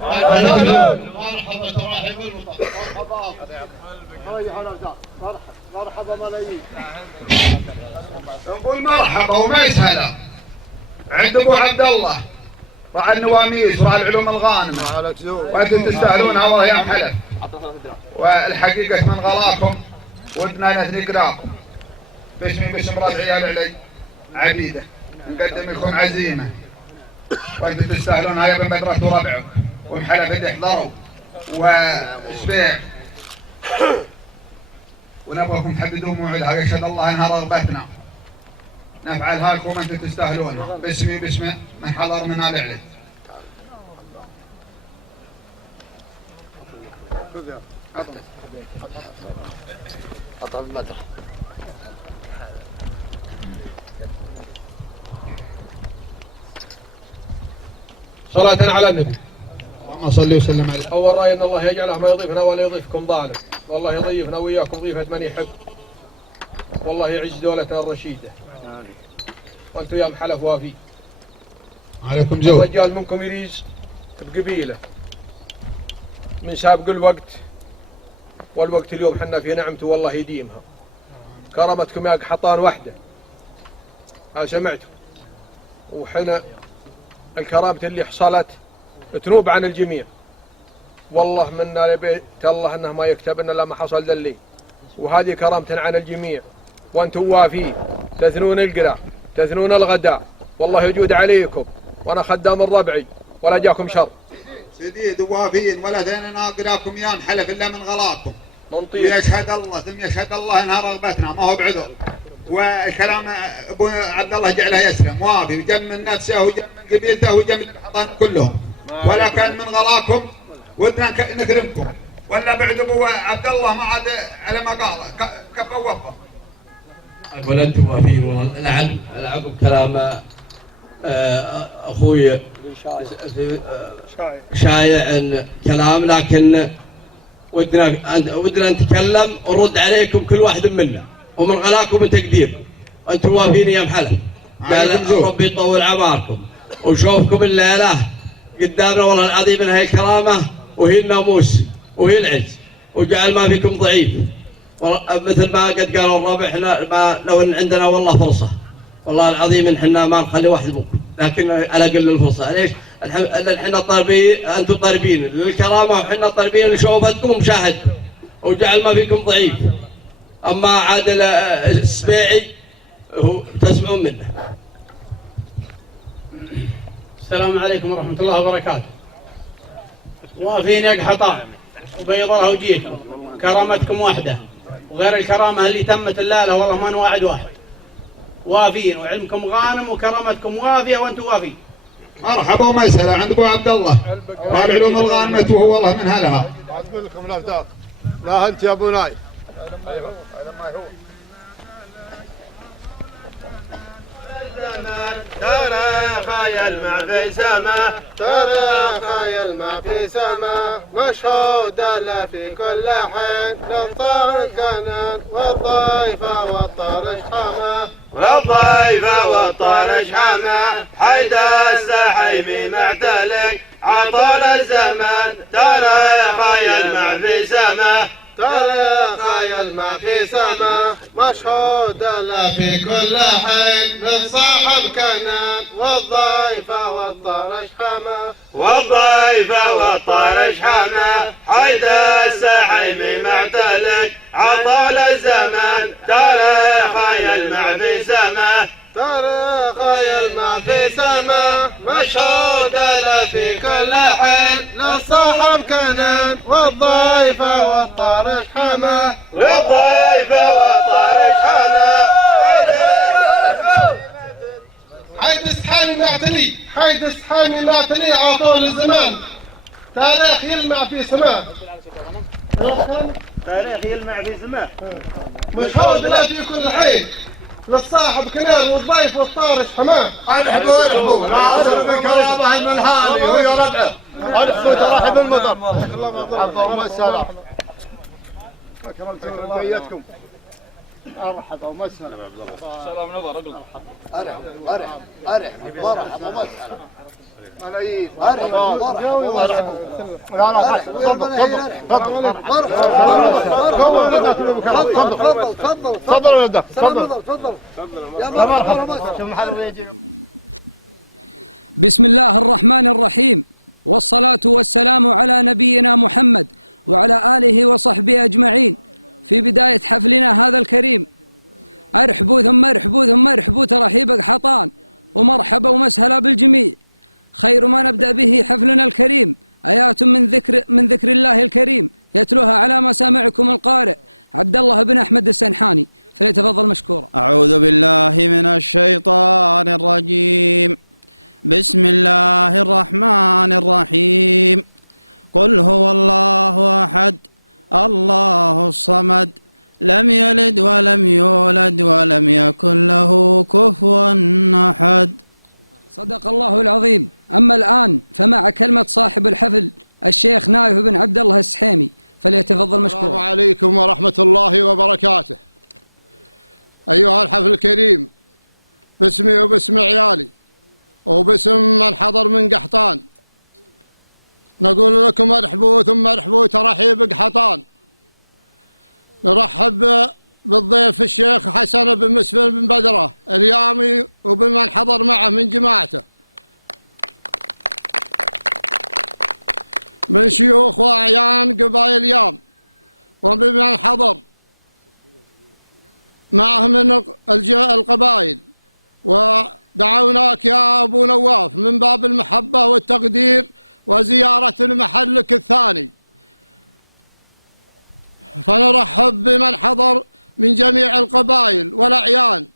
مرحبا ترحيب المطر. مرحبا ملايين. نقول مرحبا وما يسهلا عند ابو عبد الله راعي النواميس وراعي العلوم الغانمه وانتم تستاهلونها والله يا محلف. والحقيقه من غلاكم ودنا نثني قراكم باسمي باسم راد عيال علي عبيده نقدم لكم عزيمه وانتم تستاهلونها يا ابن بدره وربعك ومحلف اللي حضروا وسبيع ونبغاكم تحددوا موعدها يشهد الله انها رغبتنا نفعلها لكم انتم تستاهلون باسمي باسم من حضر من ال علي. أطلب بدر. صلاة على النبي. اللهم صل وسلم عليه. أول رأي أن الله يجعله ما يضيفنا ولا يضيفكم ظالم، والله يضيفنا وإياكم ضيفة من يحب، والله يعز دولتنا الرشيدة. وأنتم يا محلف وافي. عليكم زود. الرجال منكم يريز بقبيلة من سابق الوقت، والوقت اليوم حنا في نعمته والله يديمها. كرمتكم يا قحطان وحده. ها سمعتوا. وحنا الكرامة اللي حصلت تنوب عن الجميع. والله منا لبيت الله انه ما يكتب الا ما حصل دلي. وهذه كرامة عن الجميع. وانتم وافين تثنون القراء تثنون الغداء والله يجود عليكم وانا خدام الربعي ولا جاكم شر. سديد ووافين ولا ثنينا قراكم يا محلف الا من غلاكم. ويشهد الله ثم يشهد الله انها رغبتنا ما هو بعذر. وكلام ابو عبد الله جعله يسلم وافي وجم نفسه وجم قبيلته وجم كلهم ولا كان من غلاكم ودنا نكرمكم ولا بعد ابو عبد الله ما عاد على ما قال كفى ووفى. ولا انتم وافين والله. نعم انا عقب كلام اخوي شايع عن كلام، لكن ودنا نتكلم ونرد عليكم كل واحد منا ومن غلاكم من تقدير. انتم وافين يا محلف. قال ربي يطول عماركم وشوفكم الليله قدامنا والله العظيم انها الكرامه وهي الناموس وهي العز وجعل ما فيكم ضعيف. مثل ما قد قالوا الربع احنا ما لو ان عندنا والله فرصه والله العظيم ان احنا ما نخلي واحد منكم، لكن على اقل الفرصه. ليش؟ احنا طالبين انتم طالبين للكرامه وحنا طالبين لشوفتكم ومشاهدكم وجعل ما فيكم ضعيف. اما عادل السبيعي هو تسمعون منه. السلام عليكم ورحمة الله وبركاته. وافين يا قحطان وبيض الله وجيهكم، كرامتكم واحدة وغير الكرامة اللي تمت الليلة والله ما واحد وافين وعلمكم غانم وكرامتكم وافية وانتم وافين. مرحبا ومسهلا عند ابو عبد الله والعلوم الغانمة وهو والله من هلها. لا انت يا ابو نايف. ترى يلمع في سما ترى يلمع في سما مشهود له في كل حين للطار كنان والضيفة والطرش حما والضيفة والطرش حما حيد السحيمي معتلق عطول الزمان ترى يلمع في سما ترى يلمع في سما مشهود له في كل حين للصاحب كنان والضيفة والطرش حما والضيفة والطرش حما حيد السحيمي معتلق عطول الزمان ترى يلمع في سما ترى يلمع في سما مشهود له في كل حين للصاحب كنان والضيفة والطرش حما والضيفة والطرش حما حيد السحامي معتلي حيد السحامي معتلي عطول الزمان تاريخ يلمع في سماه تاريخ يلمع في سماه مشهود له في كل حين للصاحب كنان والضيف والطارش حماه. ارحبوا ارحبوا لا اصل من كرامه المنهالي هو يا ربعه. ارحبوا ترحب المطر. اللهم السلام. اكرمتوا ربيتكم. مرحبا ومسهلا. سلام نظر اقلب. ارحب مرحبا ومسهلا. ملايين. ارحب مرحبا ومسهلا. لا لا تفضل تفضل يا ولدك تفضل يا مرحبا. بسم الله الرحمن الرحيم، والصلاة والسلام على نبينا محمد وعلى آله وصحبه أجمعين. في بداية حفلنا هذا الكريم أرحبوا ثم أرحبوا ثم أرحبوا ترحيب حطان، ومرحبا ومسهلا بالجميع. خير ما نبدأ به حفلنا الكريم آيات من ذكر الله الكريم يتلوها على مسامعكم القارئ عبد الله بن أحمد السنحاني، فليتفضل مشكورا. أعوذ بالله من الشيطان الرجيم. بسم الله الرحمن الرحيم. قل هو الله أحد الله الصمد لم يلد ولم يولد ولم يكن له كفوا أحد. صدق الله العظيم. أما الآن فمع كلمة صاحب الحفل الشيخ نايف بن عبد الله السحيمي، فليتفضل مشكورا. السلام عليكم ورحمة الله وبركاته. أيها الحفل الكريم، باسمي وباسم عيالي وباسم من حضر من قحطان نقول لكم ارحبوا ثم ارحبوا ترحيب قحطان. نرحب بالضيف الشيخ حسن بن مسفر بن بدرة اليامي وبمن حضر معه من جماعته من شيوخ وأعيان قبائل يام، وبمن حضر معه من القبائل. ودعوناك يا أبو نواف من باب المحبة والتقدير وزيارة محلك الثاني، فنرحب بمن حضر من جميع القبائل والأعيان.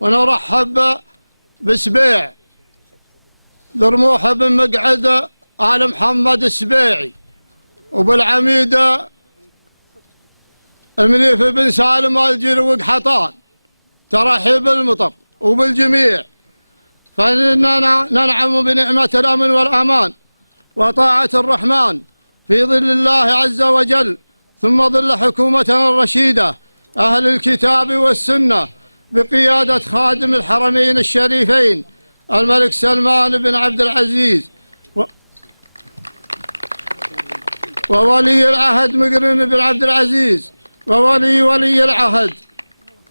ونرحب بسبيع درموح بن مقعد آل محمد السبيعي، وبالعميد منيف بن سالم الجروق حطان ترحيب المطر، وبالجميع. فإننا ننعم بنعمة الأمن والأمان وطاعة الرحمن في ظل الله عز وجل، ثم ظل حكومتنا الرشيدة أهل الكتاب والسنة بقيادة خادم الحرمين الشريفين الملك سلمان بن عبد العزيز وولي العهد مقرن بن عبد العزيز، وولي العهد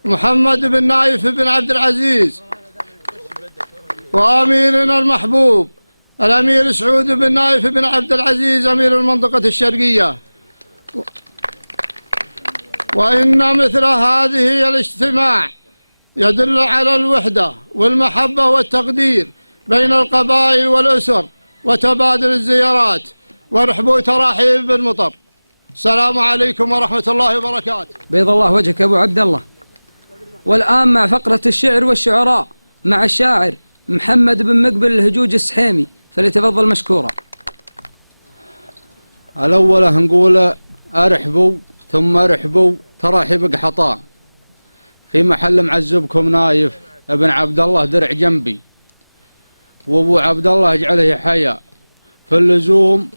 محمد بن نايف بن عبد العزيز، وأميرنا المحبوب الأمير سعود بن نايف بن عبد العزيز أمير المنطقة الشرقية. وإن مثل هذه الاجتماع يدل على الوحدة والمحبة والتقدير بين القبائل والأسر وتبادل الزيارات. وارحبوا تراحيب بالمطر. السلام عليكم ورحمة الله وبركاته. بيض الله وجهك أبو عبد الله. والآن مع فقرة الشعر والشعراء مع الشاعر محمد بن مقبل الهجوج السحيمي، فليتفضل مشكورا. الأول نقول أرحبوا ثم أرحبوا ترحيب قحطان في محل معزبكم نايف ابن عبد الله درع جنبي، وابو عبد الله يجعله حياء في اللزوم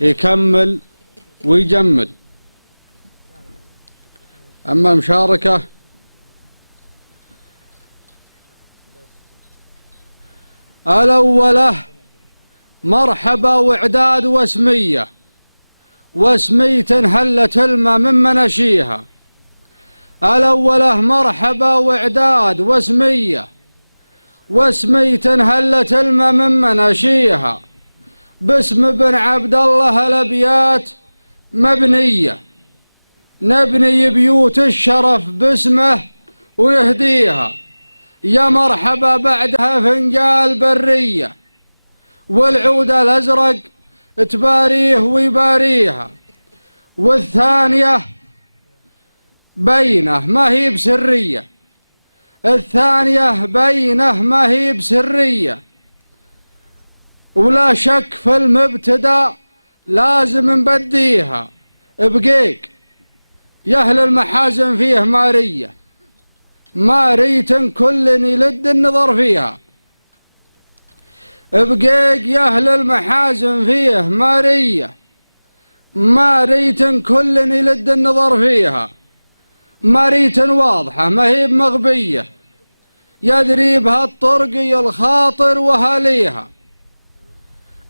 يكمل ويجمل. أما مشاركة الأولى مرحبا وإعداد واسمية هلت الماء من مناشيها. الأولى مرحبا وإعداد واسمية هلت الماء من مناشيها. باسم ابن عبد الله الأبيات مبنية، نبني بيوت الشرف باسمه ويهديها. يا مرحبا بعدها فنجال برية، والعود الأزرق تباريه ويباريها. والثانية بينه ما هي بسرية، الثانية بينه ما هي بسرية. ولا شك في المبتدا لازم نبديها. بقيق يا أهل المحازن فيه مارية كل يلد النظر فيها. بقيق يا أهل المحازن فيه مارية كل يلد النظر فيها. مريت واضحة ما هي مغبية، يدري بها الطرقي الخاطر وهاليها،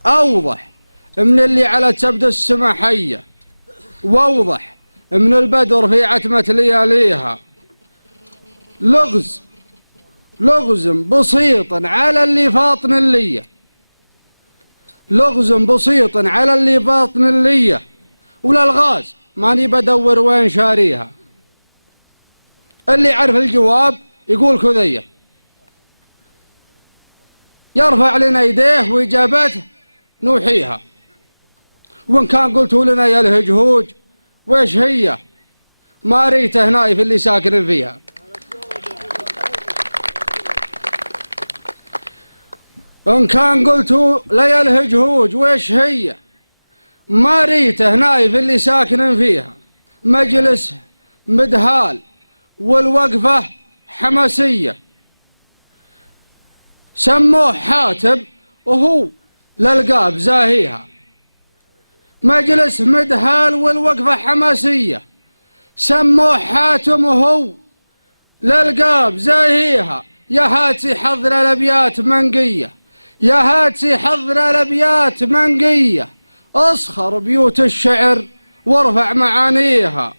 أوضح من اللي على تبد السما حية، واوضح من البدر في عتمة لياليها. لغز بسيط على اللي فاطن اللية، لغز بسيط على اللي فاطن اللية، وللغاز ماني بدور وين شاريها. اللي يعرف الجواب يقول كذية، يرفع لنا يديه وإجابته نوحيها. وإن كان قلتوا لنا يا الهجهوج ويش هي، ما ريته نايف اللي ساكن فيها. إن كان قلتوا لي الهجهوج ويش هي، ما ريته نايف اللي ساكن فيها. مجلس مدهال والوقفة حماسية، سموه حاتم وهو للقاب زاهيها. مجلس مدهال والوقفة حماسية، سموه حاتم وهو للقاب زاهيها. يا هاتي حضر الأبيات منقية، يا هاتي حضر الأبيات منقية، أصخر بيوت الشعر وارفع معانيها.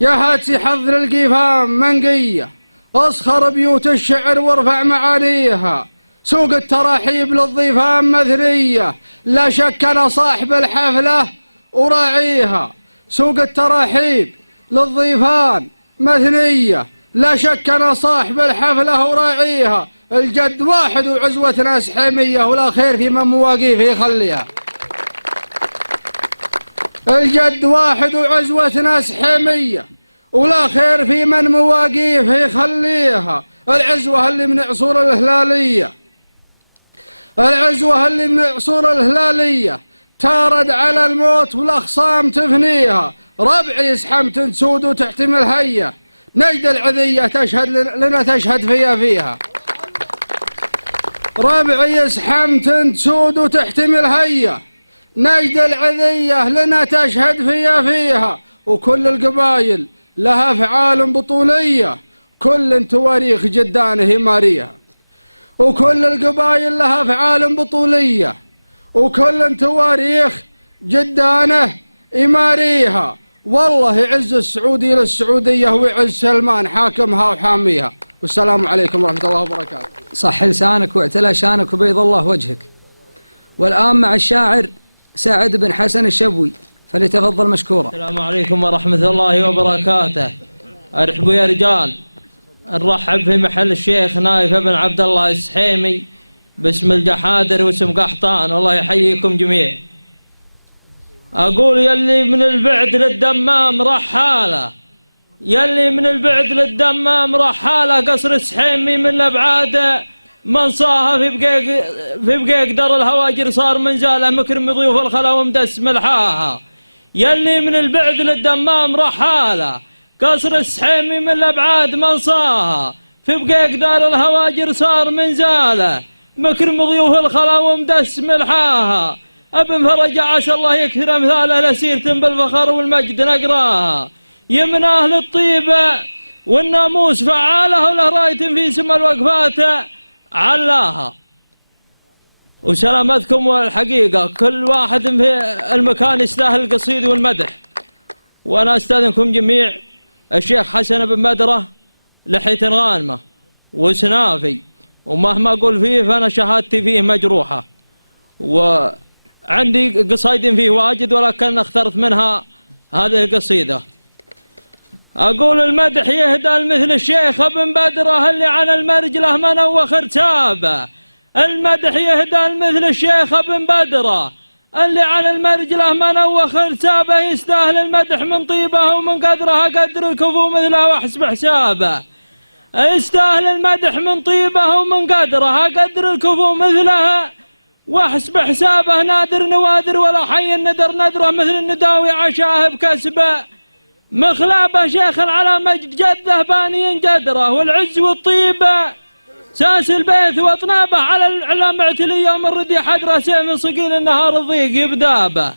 يا هاتي حضر القيفان منقية، أصخر بيوت الشعر وارفع معانيها. سوق التراحيب للضيفان مثنية، لا شك أنا صاحب الحفلة وراعيها. سوق التراحيب للضيفان مثنية، لا شك أنا صاحب الحفلة وراعيها. الجد واحد وعزوة ناس حمية، ولا خير في من مواقيفه يخليها. الجد واحد وعزوة ناس حمية، ولا خير في من مواقيفه يخليها. العزوة اللي من عصور الهلالية، العزوة اللي من عصور الهلالية، تارد على الموت والأخصام تفنيها. ربعي يسحم تنسود وتحتمل هية، نجد العذية تشهد لنا تشهد فيها. ربعي يسحم تنسود وتحتمل هية، نجد العذية لنا تشهد فيها. وكل القبايل لها أفعال بطولية، كل تواريخ جدانه ماريها. وكل القبايل لها أفعال بطولية، وكل تواريخ جدانه يماريها. والله يعز السعودي للسعودية ويعز سلمان حاكمها وحاميها. والسلام عليكم ورحمة الله وبركاته. صح لسانك واعتلى شانك وبيض الله وجهك. والآن مع الشاعر سعد بن حسن الشبوي، فليتفضل مشكورا. السلام عليكم ورحمة الله وبركاته. ارحبوا يا رجال، نرحب في محل الشيخ نايف بن عبد الله السحيمي باسم الجحادر واسم قحطان، والله يحييكم جميع. أقول يلي من البعد للدمام رحالة، يلي من البعد للدمام رحالة، قصر السحيمي من الأبعاد منصاها في بقيق دار الهواجر صار منزاله، مكرم ضيوف الخلا ومدس ملحاها. يلي من البعد للدمام رحالة، قصر السحيمي من الأبعاد منصاها، في بقيق دار الهواجر صار منزاله، مكرم ضيوف الخلا ومدس ملحاها. ابن فرج عسى الله يكثر امثاله، لسيرة بالفخر والمجد نقراها. يمن اهل الطيبة والناموس فعاله، وله راية في سم الوقفات علاها. وسلامتكم، والحقيقة كل واحد في المكان يستاهل القصيد والمدح. وانا استاذنكم جميع الشيخ حسن بن مدرة لحية غانمة وسنافي، ومهما اقول فيه فانا شهادتي فيه مجروحة، وعندي قصايد فيه واجد ولكن اخترت منها هذه القصيدة. أقول المدح يهدى مثل الشيخ ابن بدرة، اللي عن المرجله منوخ ارتابه. المدح يهدى مثل الشيخ ابن بدرة، اللي عن المرجله منوخ ارتابه. يستاهل المدح من طيبه ومن قدرها، قدر الكفو مثله واحسب حسابه. يستاهل المدح من طيبه ومن قدرها، قدر الكفو مثلها واحسب حسابه. نادر نوادر ولا حي الندر ندره، مثل النداوي عشاه بكسبه. مخلابه شيخ على مجد جده باني جدره، والعز والطيبه ساس البيت واطنابه. على معتلي يوم الردي حدره، سيف صقيل النهار الضيق يبدابه.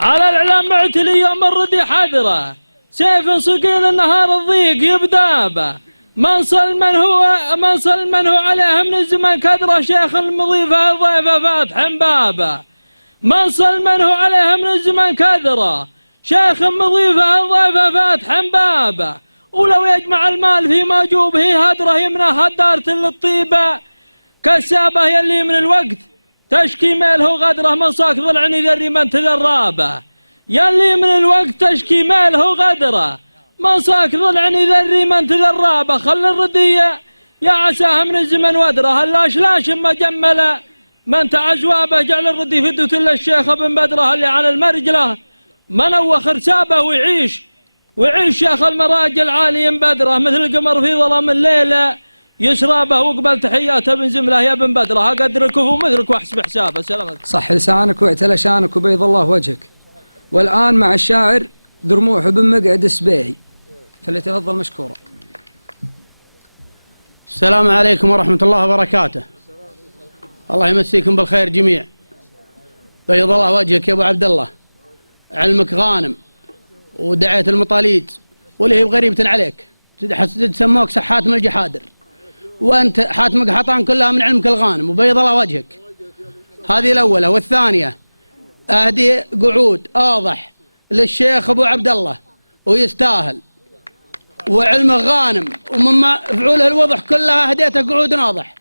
على الإعلام معتلي يوم الردي حذره، سيف صقيل النهار الضيق يبدابه، من صل من هو عليه من الزمن كدره، شيخ المضيفة الضيفة فاتح بابه، من صل من هو عليه من الزمن كدره، شيخ مضيفة الضيفة فاتح بابه، ولو يجمع المال في مجوبه هدره يمنه هدارة للطيبة، كسابه يلي من الوقت تشكي ميله غدره، مصاك ضلعني ذري من تذرابه، يلي من الوقت تشكي ميله غدره، مصاك ضلعني ذري من تذرابه، خل الردية يا عساه من الزمن ودره، الاشلاش ما جمله من تعزوابه، جعل الردي فدوة للشيخ ابن بدره اللي على المرجله، من وخر سابه ويعيش شيخ المراجل عالي بدره، مثل القمر في ظلام الليله يشربه، وقبل تحياته بن زمله يا بن بدره، اقدر الكفو مثلك واحسب حسابه. سلامتك. صح لسانك واعتلى شانك وبيض الله وجهك. والآن مع الشاعر درموح بن مقعد السبيعي، فليتفضل مشكورا. السلام عليكم ورحمة الله وبركاته. الله يمسيكم بالخير جميع. بيض الله وجهك يا ابو عبد الله، علمك غانم ودعيت المطاليد واللي هي غريبة عليك، تسموك حاتم الجحادر، وانت حاتمك حطان كلها من علمك الغانم، وبيض الله وجهك. هذه الأولى. والثانية أهدي قعود أوضح للشيخ أبو عبد الله ويستاهل، وعلمه غانم، ومما فعوله الوضح كلها هديته قعود واضح،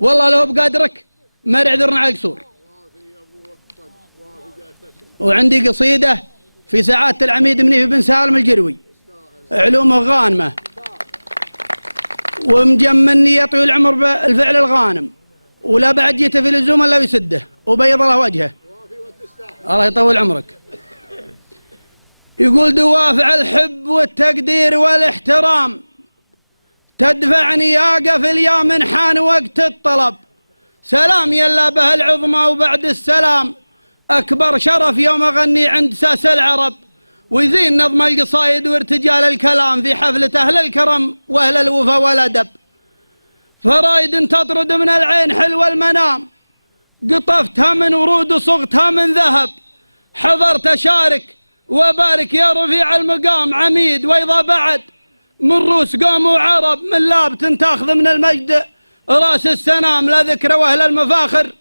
والله لو بقدرك ما يعذرنا على القصور. وعندي قصيدة في سعادة العميد منيف بن سالم الجروي، علومه غانمة ومجمني يطوي العمر بالفعل الغانم، ولا بعد جيته في لزوم الا يسده، وبيض الله وجهه الله يطول عمرك. يقول دوافع الحب والتقدير والاحترام تدفعني ياقف اليا من حان وقت الطلب، سلام يلا به العظمى وبعد السلام أكبر شرف يوم أغني عند ساس العرب، ويزين نظم القصايد وارتجال الكلام في حفلة أهل الكرم وأهل الوفا والأدب. فرايد تطرد من العين حلو المنام، قطفتها من ورود وصغتها من ذهب، حضرت أشارك وبارك يا رفيع المقام عميد، وإذا بعد من روس قوموا عرب من لابت تاخذ من المجد راس السنام، لا ذكر وأهل المفاخر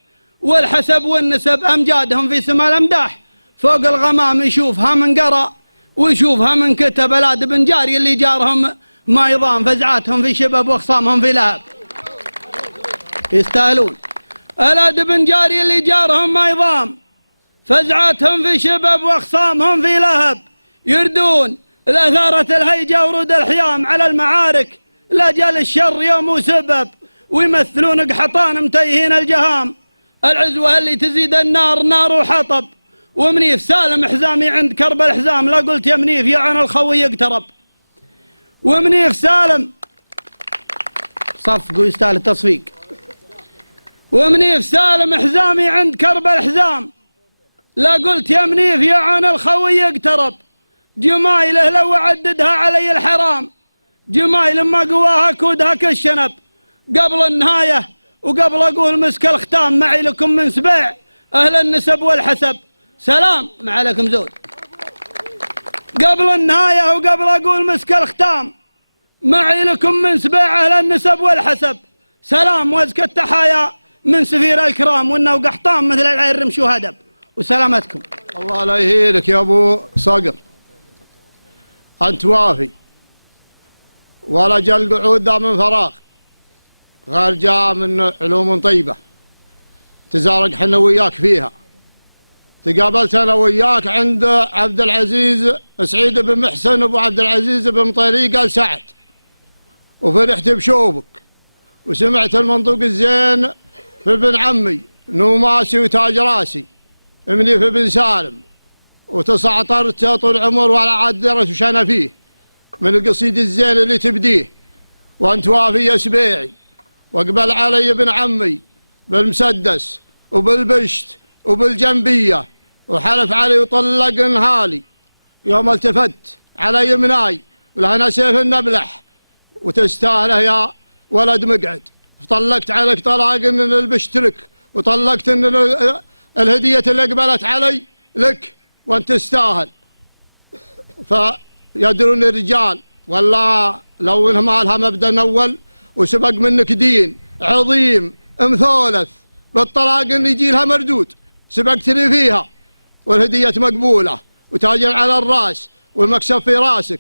والحسب والنسب أمجادهم في سما الأمداح، فوق الغمام يشوفها من قرى ويشوفها من كتب، الاد بن جاري اللي جارهم ما يضام، فزعاتهم في شبب واخصامهم في لهب، يستاهلون. الاد بن جاري اللي جارهم ما يضام، فزعاتهم في شبب واخصامهم في لهب، يردون الأثارة الهيجة ورود الحيام على المعارك، لاجل الشر يوم وسبب، ويمثلون قحطان متيهين الجهام، العزوة اللي تزيد النار نار وحطب، ومنيف سالم حزامي عند كرب الحزام، لا قلت يا منيف يا عن الخوي يقترب، ومنيف سالم صفق ويستاهل التصفيق، ومنيف سالم حزامي عند كرب الحزام، لا قلت يا منيف يا عن الخوي يقترب، جمايله لو عددها علي الحرام، جمايل ما قواها كودها كالشنب، قبل النهاية وقبل أقول مسك الختام معي لكم من سبيع أهل النسب والحسب، سلام ما عليكم زود. قبل النهاية وقبل أقول مسك الختام معي لكم من سبيع أهل النسب والحسب، سلام وازكى التحايا من سفير الكرام، وإنه قحطان مثل العين رمش وهدب، وسلامتكم. الله لا يهينك يا أبو صقر، أنت وافي ولا جل قعود ذا من فراغ، غير جاء من علوم طيبة تزارق حنا وياك فيها. تقابلت أنا وياك عند عبد العزيز سعيد بن محسن أبو عبد العزيز بن مطيري قال سعد، وفرحت بشوفك وسمعت المنطوق الزين في ابن عمي نوماسي وتاج راسي منيف بن سالم، وتسعطرت طول عمر وعلى عاد درس وش أنا فيه من القصيد الزين اللي تبديه، وأنت وافي يا سبيعي، واقبل علي ابن عمي بالمسدس وبالبشت وبالجنبية، وحلف علي وطلق نهالي يوم التفت على يمناي ولهنا سيف النبلح، وتستاهله يا ولد مقعد، طلقت عليك طلاق ان البشت لك، وطلقت ان الهدية اللي قبلت علي لك، وانت تستاهل. فيدرون الرجال والله لو انها مالها مبدا اول وسبق منك دين عظيم مثولث بالطلاق ان يجي لها مردود، سبقتني فيها والهديه مقبوله وتاج على الراس والمكسب في راسك،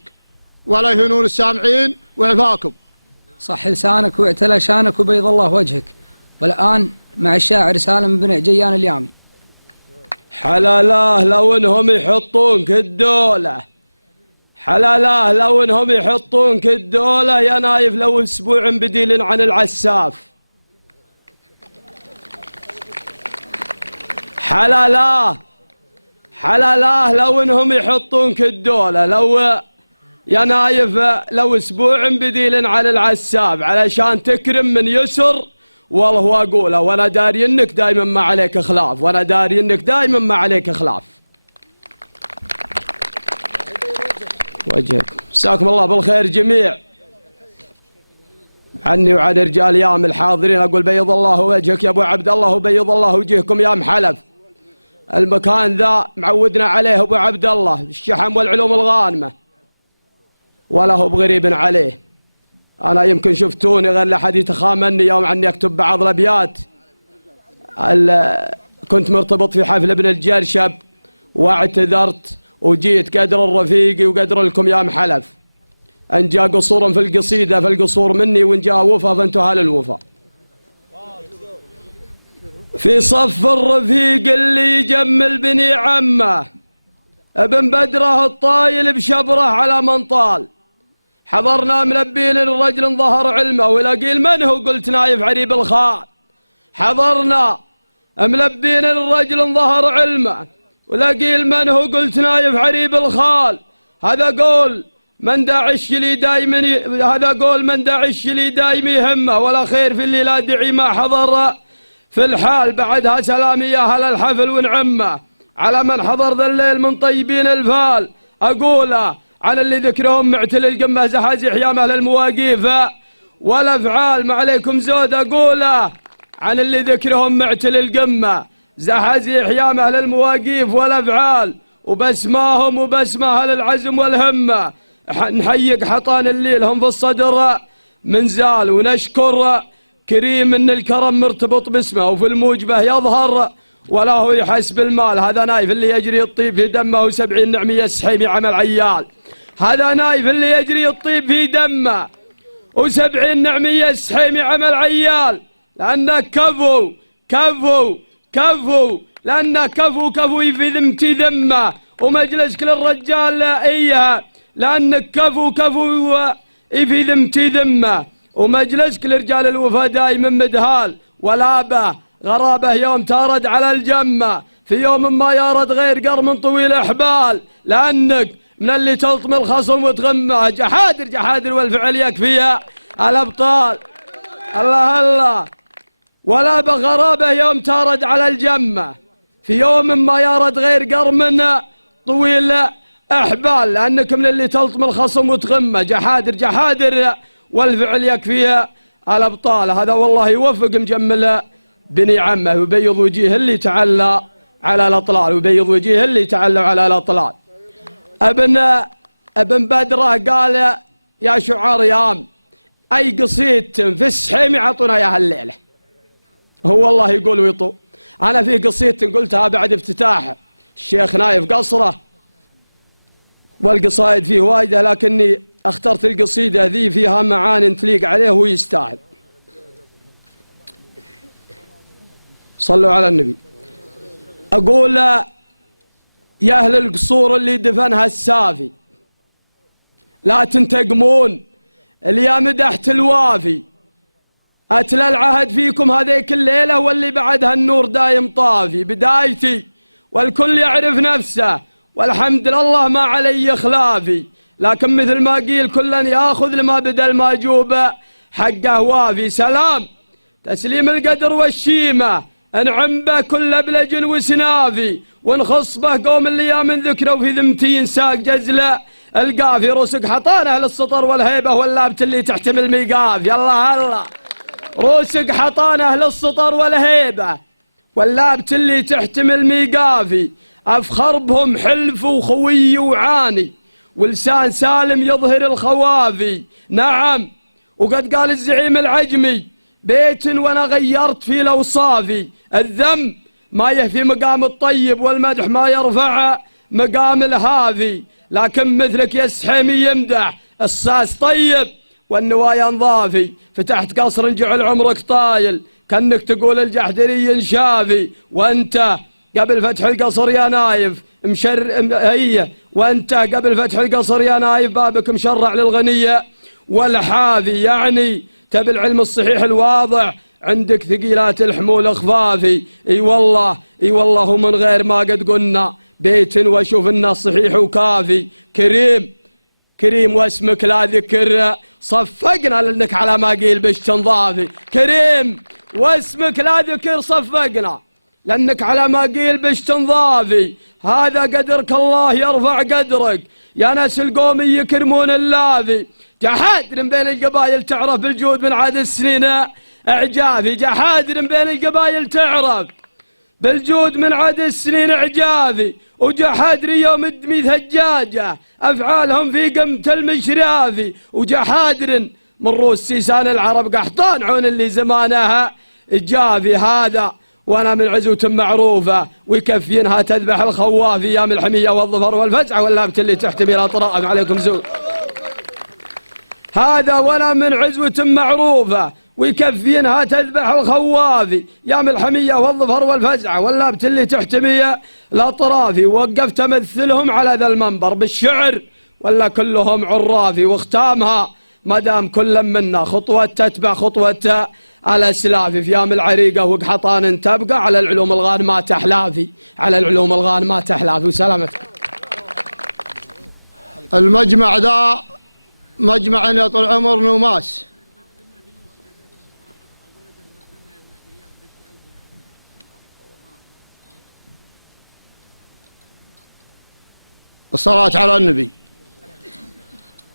ولا يهونون السامعين وعفاكم. صح لسانك واعتلى شانك وبيض الله وجهك. والآن مع الشاعر سالم بن جيان اليامي. حلالاه لو انهم يحطونك الدولة، حلالاه لو انهم يحطونك الدولة يا نايف لو اسبوع بديل عن العساف. حلالاه لو انهم يحطونك الدولة لو يا نايف لو اسبوع بديل عن العساف علشان تكرم من يسر. والله واقوله وانا داري انك دايما ما عليك خلاف، وانا داري انك دايما ما عليك خلاف. وجهكم مساكم الله بالخير جميع. عني وعن رجال يام الحاضرين اقول بيض الله وجهك يا ابو عبد الله وبيض الله وجهكم يا محلف. المكان ذا معودنا عليه ابو عبد الله الشحم والعلوم الغانمه ولا هو بغريب عليه. أنا يمكن شفتوني غير لحد يتخامني يوم عني أكتب بعض الأبيات. كنت مرتبط في حفل ابن الجرشب واعتذرت وجيت قدر الرفيقي وقدر لكم يا محلف. إن جاء قصور في القصيدة فالقصور مني، وإن جاء وفا فانتو أهل الوفا. في صف الرفيق اللي يجمل بني عمه ابن بدره الطايل بشبره على منطال. حضرنا ملبين الرجل ظهر علمه ولاقيل من هو قلت نايف عريب الخال. حضرنا ملبين الرجل ظهر علمه ولاقيل من هو قلت نايف عريب الخال. هذا قول من داعش لي دايما، هذا قول من داعش لي دايم يهمه ولا خير في اللي لا دعي ما حضر في الحال. بعدها سلامي يا اهل الحفل ونعمه على من حضر ذا الليل من طيبين الفال. اقوله عن اللي ذكرهم معتل القمه زحازح يا اهل المواقيف والافعال. ما عليكم زود. اقوله عن اللي ذكرهم معتل القمه زحازح يا اهل المواقيف والافعال. وبسماهم وبسمه اهل العزم والهمه نحيق حطان الليل هم في الصدر منزال. ونشكر كريم ان الكرم مرتبط باسمه وفي الموجبه يظهر ولا هو يحسب المال. هذا نايف اللي يجري الطيب في دمه و70 نعمية السحيمي عمل عيال. هذا نايف اللي يجري الطيب في دمه و70 نعمية السحيمي عمل عيال. لأنك كفو كفو كفو، لأنك كفو كفو في ذمتي ذمه ومجلسك للرجال إياها. لأنك كفو كفو في ذمتي ذمه ومجلسك لرجال الوفا دايما مدهال. ولابه غرابه يوم تارد على الجمه في يوم ما يارد غير قرم طويل احبال. لانك من اللي تلطم الخصم وتغمه جحادر جحادر والفعل يكفيها الابطال. الله الله. ولا بغرابه يوم تارد على الجمه في يوم ما يارد غير قرم طويل احبال. لانك من اللي تلطم الخصم وتغمه جحادر جحادر والفعل يكفيها الابطال. هذا والله يوفق مجمل بني عمه ويبيض وجيه اللي تعلى على الاطلال ويبيض وجيه اللي تعلى على الاطلال. ابن بدره قال يا شعار يام اي قصيدة في السحيم يعطونا اياها الليله. هو والله يقول ويطو. انا في قصيدة قلتها بعد افتتاح الشيخ نايف قصره والقصائد فيه وايده، لكني اخترت القصيده ذي فيها معاني تليق عليه ويستاهل. صلوا على النبي. أقول يا أهل القصور اللي دفنها السافي لا تنتقمون اللي مدحت الوافي. أتلى العهد فيكم هذيك الليلة واللي بعدها النور دايم طافي. بدايتي والكل يعرف نفسه والحمد لله ما علي خلافي. لكن مثل ما قيل كلا ياخذ لما بدا الماجوب حقه وافي. سلام تسليم القدر والشيمه انعم به كل بلج وسنافي. ونخص به قوم اللي من ذكره وفي ذمتي ينساق جزله القافي. رسق حطانه للسطر والهيبه واللابت اللي تحتمل ميقاف. يلا الله. رسق حطانه للسطر والهيبه واللابت اللي تحتمل ميقافي. أفخر بهم حلف وخوي وعاني، ولسان سالم يظهر الخوافي. نعم، وقد قال الزعيم العجمي بيت وأنا غيرت في الأوصافي. الذم ما يهفي مقام الطيب، والمدح ما يرفع مقام الهافي. لكن مثلك يا السحيمي يمدح الساس طيب والنوايا نظافي. فتحت قصر جعل عمرك طايل، كأنك تقول الجحدري شافي. وانت قبل فتح القصر يا نايف وانت قبل فتح القصر يا نايف بابك مشرع للغنية والحافي. يعني تبي العلم الصحيح الواضح، عندك ثقيلات الحمول اخفافي. اي والله ومن غير ما قد قلنا بيت واشوف الناس صحيح وكافي. كريم واسمك لا ذكر، صفقنا لانك على ما قيل بش تنضافي. كريم واسمك لا ذكر، صفقنا لانك على ما قيل بش تنضافي. هذا قدرك الله يرفع قدرك، يا ناس القوم يكرمون اللافي. جحادر بين القبائل تعرف بالجود من عاد السنين اعجافي. جحادر بين القبائل تعرف بالجود من عاد السنين اعجافي. وجحادر يوم الدمي ثجاجه افعالهم في قمة المشرافي. وجحادر من روس سيسان العرب قحطان عون اللي زمانها جافي. هذا وانا من عزوة معروفة ويكفينها تذبح الخوافي. يا من الحمية والظفر والفزع واللابت اللي تحتمي الاطراف عليكم زود. هذا وانا من عزوة معروفة ويكفينها تذبح الخوافي. يا من الحمية والظفر والفزع واللابت اللي تحتمي الاطراف. وقفت امثلهم على ذا المنبر بالشعر ولا كلهم عرافي. واختامها مدام كل منا خطوة تتبع خطوة الاسلاف. في يام العريقة وقحطان تبقى على العلوم الغانمة تحلافي. على العلوم الغانمة تحلافي. وسلامتك. المجمع ذا مجمع يا طول عمر نوماس. الصلاة على النبي.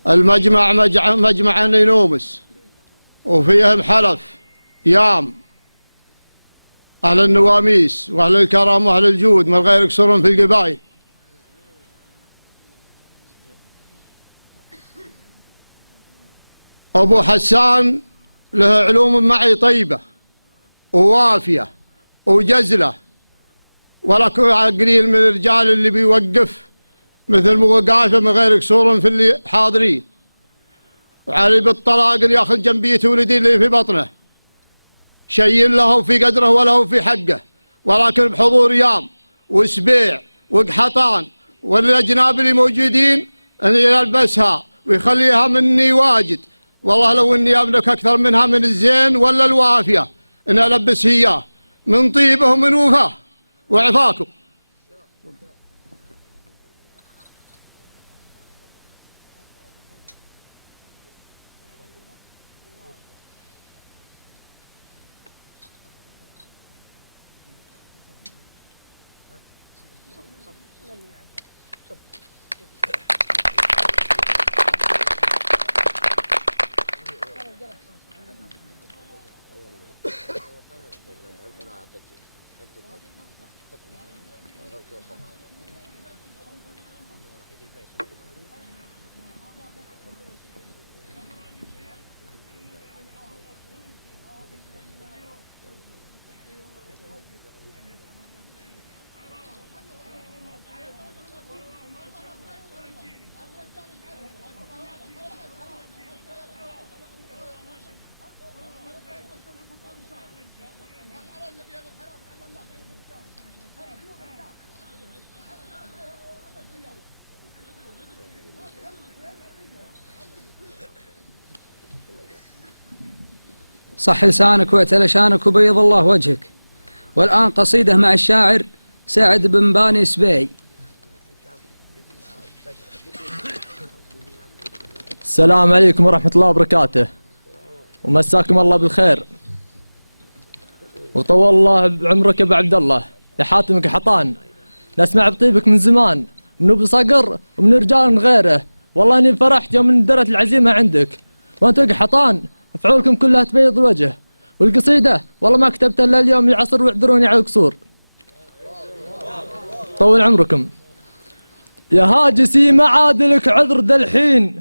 المجمع مجمع نومس، وفيهم حلف يام أهل النواميس وأهل الكرم وأهل الجود من غير يكسرون في القبائل. أبو حسان له علوم معي طيبة ووافية وجزلة، ولا قليل من الرجال اللي بيوقف مثل مقايفة من غير يكسرون في اللي حاضرين. وعلي بالطلاق اللي ياخذ جنبية ولدي اللي في بطنه شيء له في قدره وله في حقه، ولكن بحضور يام وسبيع وقحطان والأجناب اللي موجودين أن يلبسها ويخليها مني واجد. والله لو اني املك اكثر منها من الزين ولا الوافيه ان البس اياه من طيبه ومن وفاه وعفاكم. صح لسانك واعتل شانك وبيض الله وجهك. والآن قصيدة مع الشاعر سعد بن باني سبيعي. السلام عليكم ورحمة الله وبركاته، ومساكم الله بالخير، وطول الله بعمرك يا ابو عبد الله يا حاتم قحطان. نسمع بطيبك من زمان، من ابو صقر ومن رجال من غيره. والله اني فرحت يوم اندرت العزيمة عندك، وانتم قحطان افعولكم كلها تبيض الوجه. والقصيدة والله ما كتبتها الا اليوم العصر واعذروني على القصور. طول عمركم. يا هاجسي معادلك عذر ذا الحين،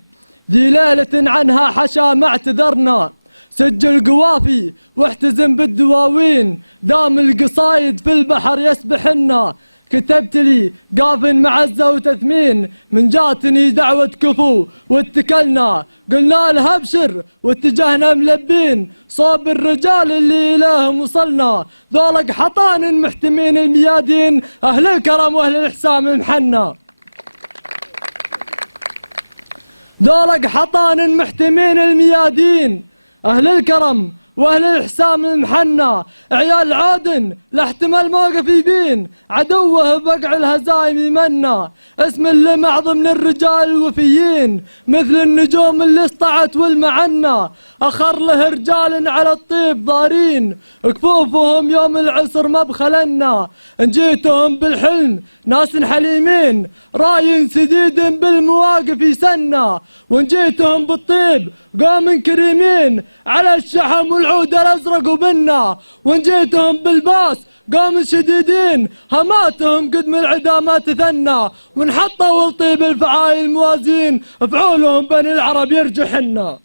ذي ليلة عنها حشا ما اعتذرنا، سجل قوافي واحتزم بالدواوين، دام القصايد في البحر يسبحنا، كتبت لي قاف معزة وتثمين، من جاتني دعوة كفو واتكلنا، قلنا له ابشر واتجهنا ملبين، صوب الرجال اللي إليهم وصلنا، ذولق حطان محتمين الميادين، أهل الكرم وأهل الإحسان المحنى. ذولق حطان محتمين الميادين، أهل الكرم وأهل الإحسان المحنى، عيال عادن لا احتمال موقف يبين، عدوه بقع الهزايم يمنى، اسم اللي معظم من الرجال الوفيين، مثل النجوم اللي اسطعت والمعنى، أخر له رجال على الطيب ضارين، كفوفهم يوم العسر ما بخلنا، إن جيتهم بالحلم ناس حليمين، راي سديد بالمواقف يسنى، وإن جيتهم بالطيب قوم كريمين، على الشحم والعود الأزرق وبنا، وإن جيتهم بالباس قوم شديدين، هماتهم قدم العدا ما تثنى، ونحطوا الطيب الفعايل موازين، فعولهم بني العرب يرجحنا،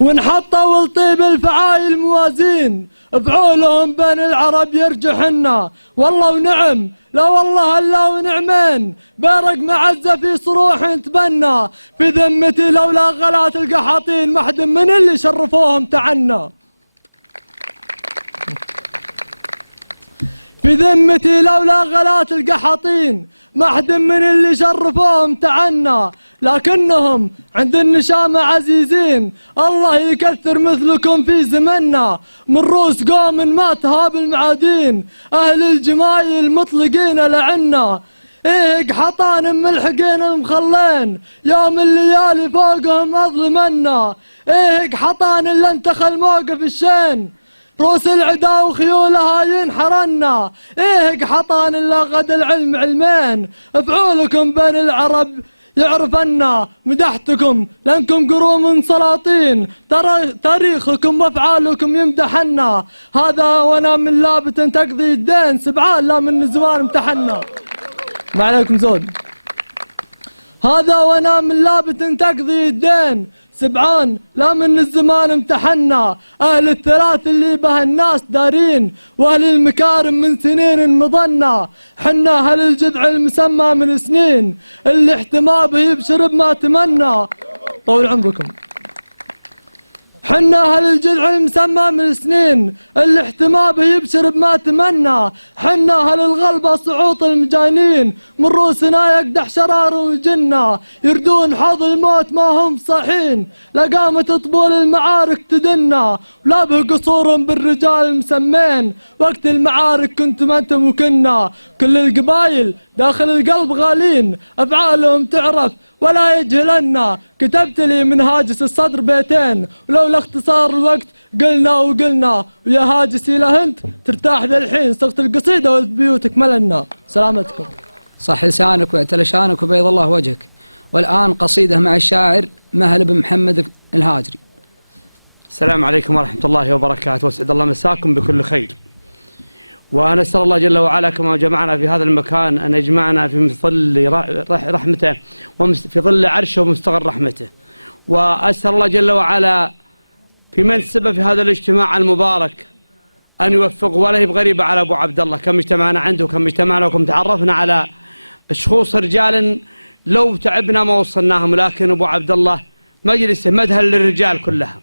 ونحطوا الطيب الفعايل موازين، فعولهم بين العرب يرجحنا، والله ونعم لا والله الا ونعمين، بارق معزة في صروح تبنى، في ذمتي لولا غلات القحاطين، ما حد من اللي شرفوهم تعنا، في ذمتي لولا غلات القحاطين، ما حد من اللي شرفوهم تعنا، لكنهم عند النشامة عزيزين، الله يكثر مثلكم في زمننا، من روس قوم ما تهاب المعادين، أهل الجمايل مطلقين لعنا، إيه حطان ملحقين المخلين، يوم الليالي فوقهم أظلمنا، إيه حطان اللي انتخى الموقف الشين، روس العدا وخيولها ينحرنا، إيه حطان إلا غد العلم علمين، فعولكم بين العرب يعرفنا، مدحتكم لأنكم قروم سلاطين، تاريخكم وافعالكم يمدحنا، هذا وانا من لابت تقضي الدين، سبعان لا من زمان امتحنا. ما عليكم زود. هذا وانا من لابت تقضي الدين، سبعان لا من الزمان امتحنا، أهل الثلاث اللي به الناس دارين، وأهل المكارم من سنين مضنا، حنا أهل الجذع المسمى من سنين، اللي احتمى به يبشر بما تمنى. طول عمركم. حنا أهل الجذع المسمى من سنين، اللي احتمى به يبشر بما تمنى، حنا أهل الغلبة صعوط المجانين، من روسنا يقدح شرار وجنة، يردون حوض الموت ما هم صاحين، لقامت طبول المعارك تدنا، ولا به قصورهم بالرجال مسمين، وقت المعارك كنتم أنتم وكنا، كل القبايل داخل القلب غالين، أفعالهم تعرف ولا يجهلنا، كتبت لي من هاجس الصدر بيتين، ولولا اختصار الوقت قلنا وقلنا، ويا هاجسي لهنت ترتاح ذا الحين، صغت القصيدة وبيوتك ملنا. سلامتكم. صح لسانك واعتل لسانك وبيض الله وجهك. والآن قصيدة مع الشاعر مهل بن محمد الهاجري. السلام عليكم ورحمة الله وبركاته، واسعد الله مساكم بكل خير. ونسأل الله جل وعلا كما جمعنا في هذا المكان أن يجمعنا في ظل رحمته وفي ظل عرشه ومستقر رحمته. وأسأل الله جل وعلا في من السبب في هذا الاجتماع المبارك أن يوفق ولا يبقى غريبة على أبو عبد الله، كم اجتمعنا عنده وكم اجتمعنا وكم تعرفنا على شخوص رجال لو تعبنا ما وصلناهم، لكن أبو عبد الله مجلسه مدهل للرجال كلها.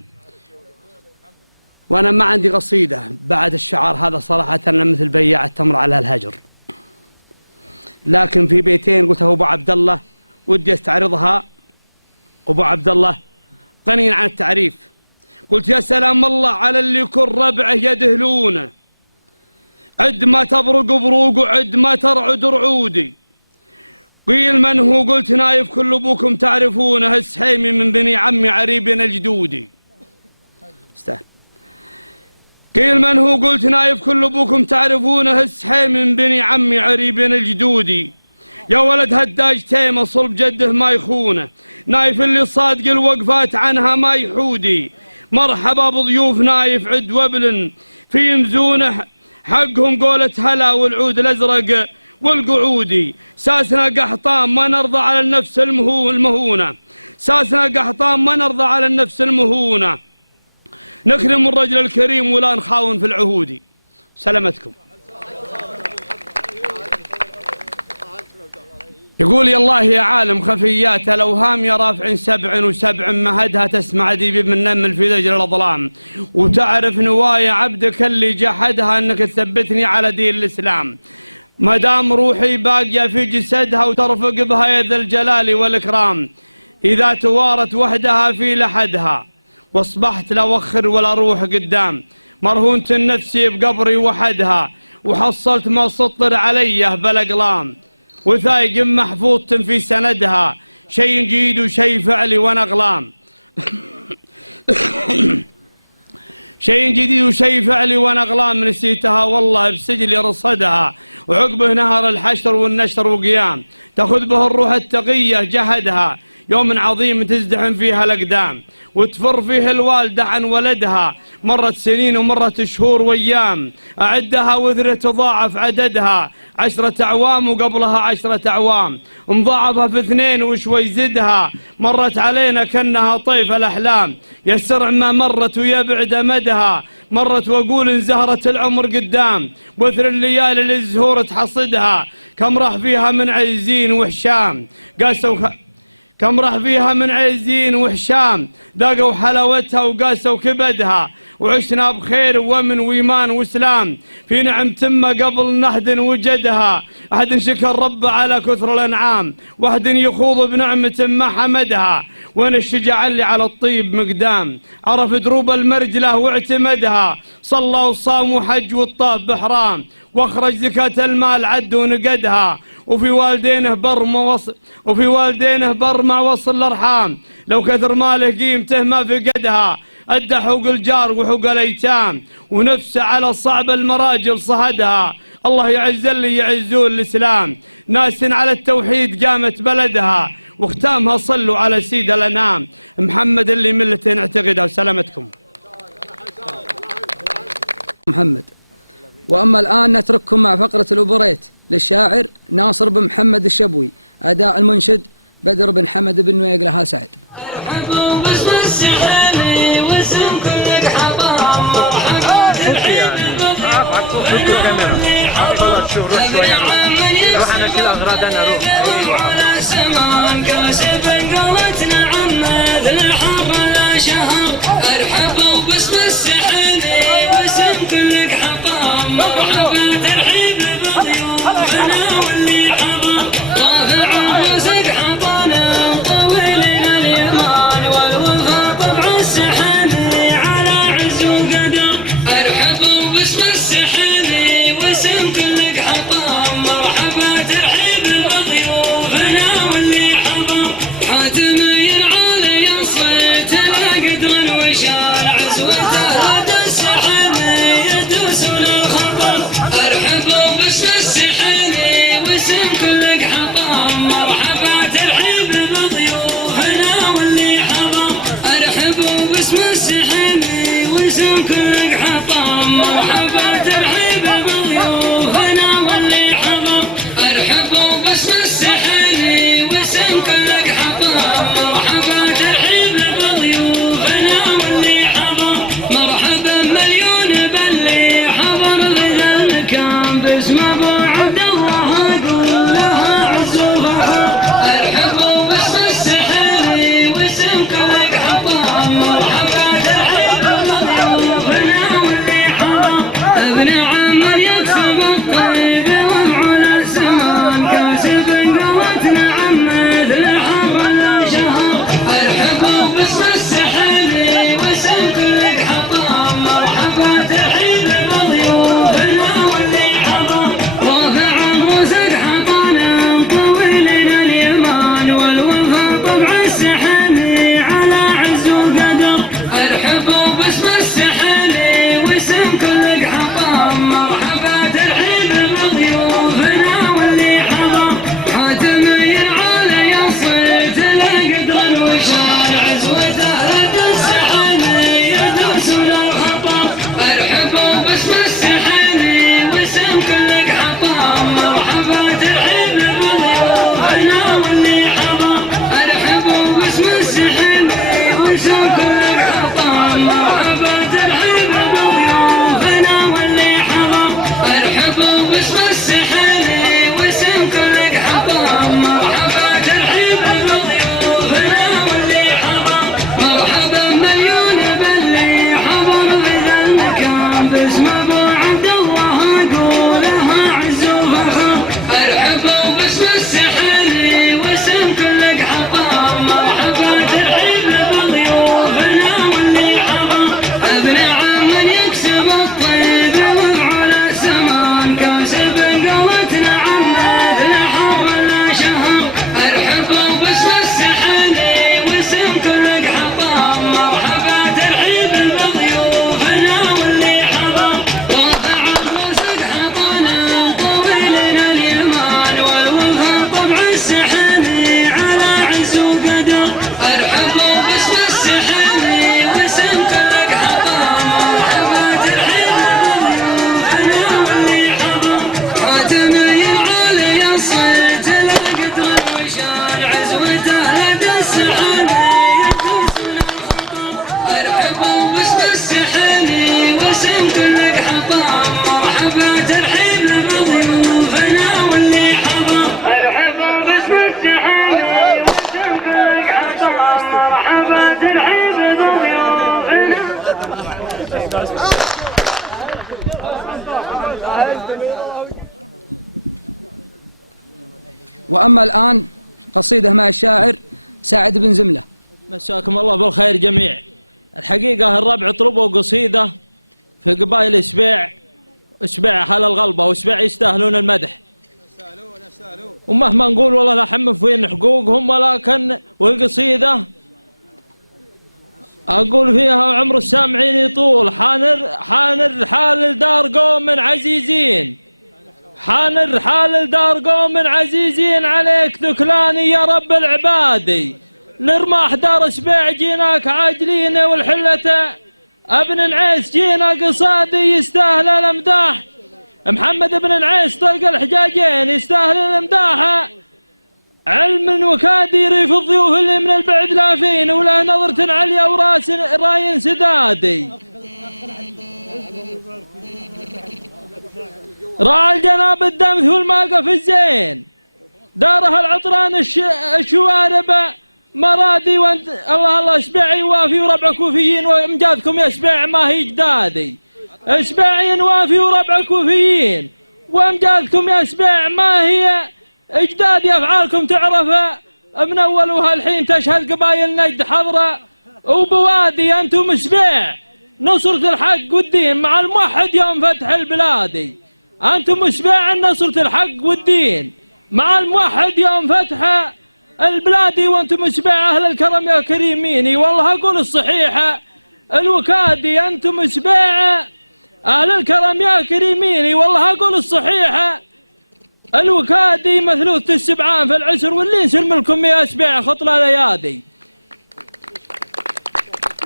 وأنا ما عندي قصيدة بعد الشعار هذا صراحة، أنا مثل بياع التمر على الهجر، لكن في بيتين قلتها أبو عبد الله ودي استعرضها. أبو عبد الله غني عن التعريف. قلت يا سلام الله على اللي كل ربعه يدهلونه، عد ما تبرق بروق وعد ما ترعد رعودي، قيل من هو قلت نايف كل أبوكم تعرفونه، السحيمي من بني عمي عريبنا الجدودي. استاهل. قيل من هو قلت نايف كل أبوكم تعرفونه، السحيمي من بني عمي عريبنا الجدودي، يا ولد هداج تيمة صلب جده ما يخونه، نايف اللي صادق الوقفات عنها ما يحودي، مرحبا بضيوف نايف عد وبل في يمزونه حقهم قولة هلا والعود الأزرق والقعودي. ساسنا قحطان ما نرضى على النفس المهونة، ساسنا قحطان ما نرضى على النفس المهونة، نكرم الرجل الكريم ولا نخاون في العهود. سلامتكم. يقول يا الله يا عالم خفيات الأوهام يا رافع 7 مهدها تسمع ديبي من نمل في ذجر الأظلام، وتعرف نوايا عبدك اللي جحدها أنك تثبتني على دين الإسلام. ما دام روحي باقية في جسدها وترفق بها يا ذا الجلال والإكرام، إذا توارت وحدها في لحدها واصبحت لا وخر ولا روح قدام، مرهونة نفسي بقبري وحدها وحصلت ما سطر عليه بالأقلام، وثايق محفوظ في سندها شيء جيد وشيء فعلي ونغلام. شيء جديد وشيء فعلي ونغلام، نسيتها والله بسجلي رصدها، وعقبه نهر الحشر والنشر وقيام، تأخذ به الروح التقية جهدها، يوم عظيم تزدحم فيها الأقدام، وتفر فيه الوالدة عن ولدها، مرت سنين ومرت شهور وأيام، أعدها وذر تضاعف عددها 10 أعوام وقبلها 10 أعوام، مضاعفة في 2 وشوي زدها، مرت علينا كأنها طيف الأحلام، يسرع ما مرت ويبعد مدها، مرت وأقول انزهرت العمر قدام، وثر الليالي للزهور تحصدها، كم راح فيها من عزين وحشام، كم راح فيها من عزين وحشام، ذاقوا حلاوتها وقاسوا كبدها، وعشنا بخير ومن وإيمان وإسلام، في نعم تم قبل نهد وجدها، أحد شكر رب على كثر الأنعام، واحد يخوض بنعمة ما حمدها، وين الشجاع اللي على الطيب مقدام، عرف دروب المرجلة واعتمدها، صلى وصام وحج والطاف بحرام، واخرج زكاة المال عد ونقدها، وفي والدينه بر ما وصل الأرحام، لو كثر ماله قيمته ما فقدها، أدى حقوق الجار وحقوق الأيتام، ونفسه على الصعب المراجل صهدها، الله يعز اللي يعزون الإسلام، ناس على التوحيد قامت بلدها، واختامها صلوا على سيد الأنام محمد اللي ملته نعتقدها. وسلامتكم محمد. وأما الآن نترككم مع فقرة الأوبريت للشاعر ناصر بن محمد الشبوي، أداء المنشد بدر بن حمد بن نويق لها سعد. باسم السحابي واسم كلك حطام فك يعني فك الكاميرا والله تشوف روح شوية روح أنا أشيل أغراض أنا روح. أيوة سمان كاسب قولتنا عماد الحر لا شهر ارحبوا باسم السحابي واسم كلك حطام مرحبا ترحيب بضيوفنا واللي حضر رافع رزق حطانا طويلنا اليمان والوفا طبع السحابي على عز وقدر ارحبوا باسم السحابي واسم كلك حطام مرحبا ترحيب بضيوفنا واللي وأما الآن قصيدة مع الشاعر سعد بن زملة. مساكم الله بالخير جميع. الحقيقة الربع طلبوا قصيدة في قبائل إسبيع حال الغلبة، وإسبيع يستاهلون المدح، ومهما نقول والله لا حمل فين حقوقهم، ولكن والقصيدة أقول فيها وعمر السامعين يطول. حان الرحال لدار قوم عزيزين، حان الرحال لدار قوم عزيزين، عليك ذكلاني يا رب العبادي. لرماح دار إسبيع جيناك عاجلين، والحلة ابن نعيس جينا قصادي يستاهل الامداح. محمد بن نعيس طلق الحجاجين يستاهل الامداح. علم وكاد يريف الضيوف اللي من البعد لافين، ولا نظرة عليا وراس راين سدادي. راعى الجناب الدمث والماقف الزين، دارها العطران الشوارب مرادي. وانت الله إسبيع يوافي وربع كوفيين، وامجادكم يا إسبيع ما هي جدادي. إسبيع يوافي وربع كوفيين، وامجادكم يا إسبيع ما هي اجدادي. افعالكم تعرف من اولها الحين، تشهد قبائل نجد حضره وبوادي. انتم إسبيع نصرة الحق والدين مع الموحد يوم فتح البلادي. انتم إسبيع نصرة الحق والدين مع الموحد يوم فتح البلادي. وانتم إسبيع اهل الكرم يا كريميني، والله اقول الصحيحه الوكادي. انتم إسبيع اهل الكرم يا كريميني، والله اقول الصحيحه الوكادي. مثلوث السبعان في العسر واللين، سلم لكم يا إسبيع خطلة ليادي.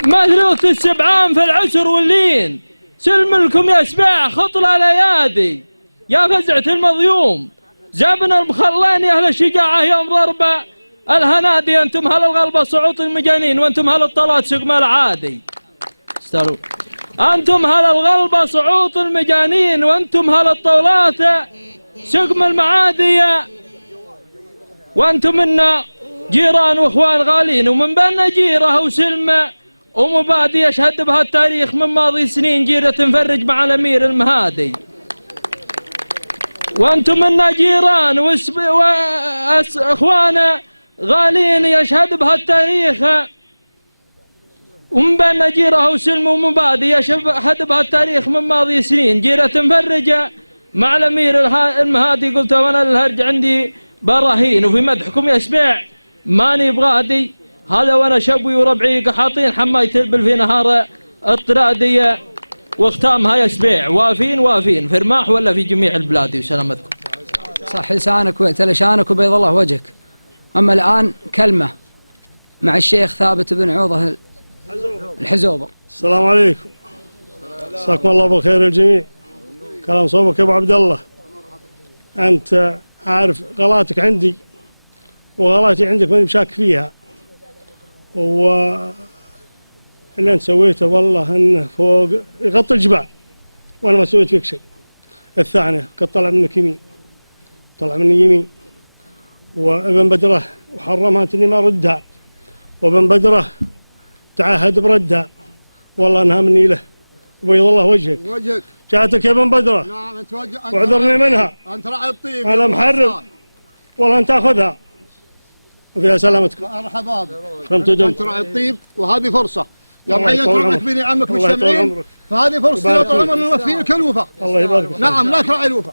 مثلوث السبعان في العسر واللين، سلم لكم يا إسبيع خطلة ليادي. يا فزعة المظيوم زبنا المخلين يا أهل الشجاعة يوم ضربة الهنادي. أنتم هل الغلبة صعوط المجانين، وأنتم هل الطلات سقم العادي. استروا. أنتم هل الغلبة صعوط المجانين، وأنتم هل الطولات سقم المعادية. وأنتم منا جيران وإخوان غالين، ومن بيننا جيرة وسلمة ومبادي. يشهد بها التاريخ من ماضي سنين، جيرة تنفرج مع الأمير المهادي. وأنتم منا جيران وإخوان غالين، يشهد بها التاريخ ومن بيننا جيرة وسلمة ومبادي. يشهد بها التاريخ من ماضي سنين، جيرة تنفرج مع الأمير المهادي. قلت وانا الهرج عندي براهين، وفي مدحكم يا إسبيع ماني بغادي. هذا وانا شبوي وربعي قحاطين، حماي تلبل في نهار الطرادية. واختامها يا إسبيع وافين في رماح ولا في جميع البلاد. وسلامتكم. صح لسانك واعتل شانك وبيض الله وجهك. أما الآن كلمة مع الشيخ ثابت بن عوضة الحزوبر. السلام عليكم، مساكم الله بالخير الجميع. كلام صوبك يا ابو عبد الله. انت عارف غلاتك عندي وغلاتي عندك ماني بشاك فيها، اللي انت سويته والله انه فوق يغطي الجبال، وانا ما سويت فيك شيء. الثانية قد طلع منك يمين، طلع مني يمين، وابن بدره وحرمها اني ما ردها، وابن بدره تعهد بردها، والله انها مني له وبيض الله وجهك. جاتك يا ابن بدره. نعم انت واعذرني منها. انت راعي الطيب. انا محرم والله انت تاخذها وفيها سلامتكم. مرحبا بك. انت راعي الطيب، وهذه فرصه يوم عينت ربك بني عمك مجتمعين، فهذه فرصه يا طول عمرنا نوفي لك الوفا. الله يبارك فيك. نعم لك راعي الوفا.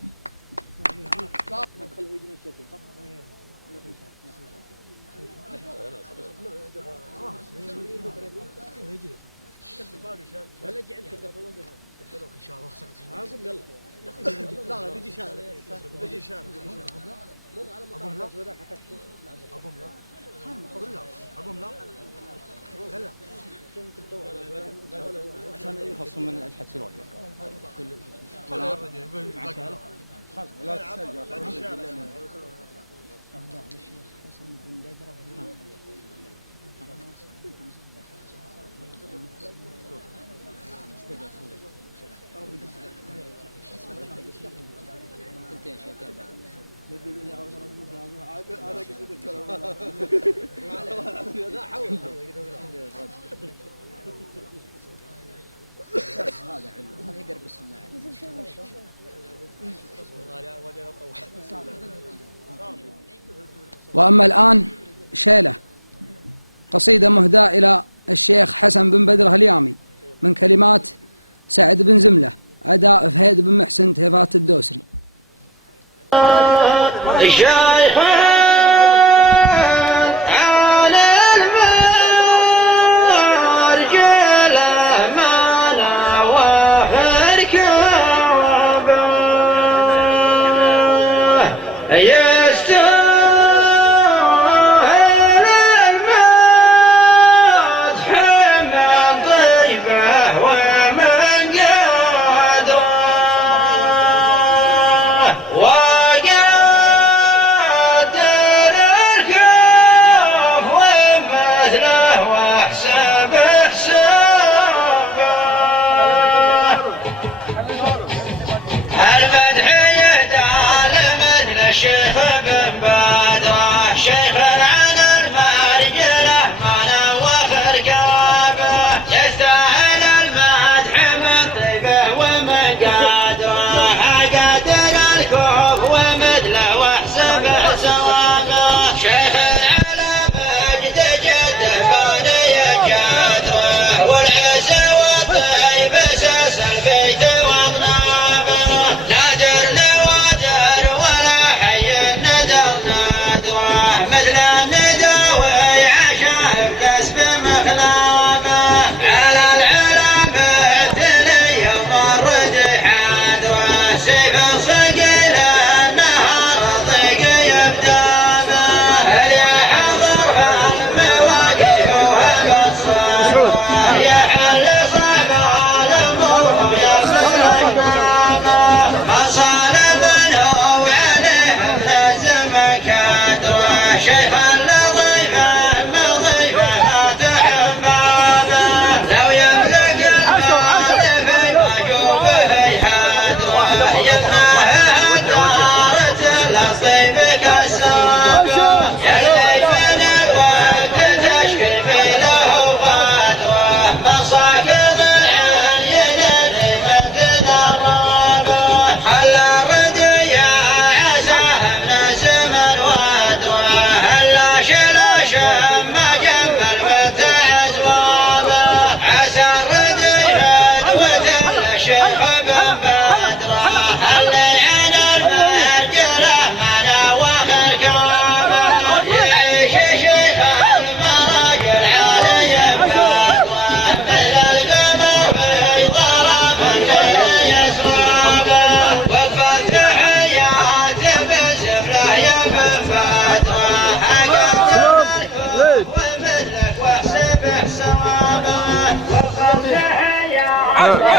وأما الآن شيلة، قصيدة مهداة إلى الشيخ حسن بن بدر اليامي من كلمات سعد بن زملة، أداء فهيد بن محسن تهفات الدوسري.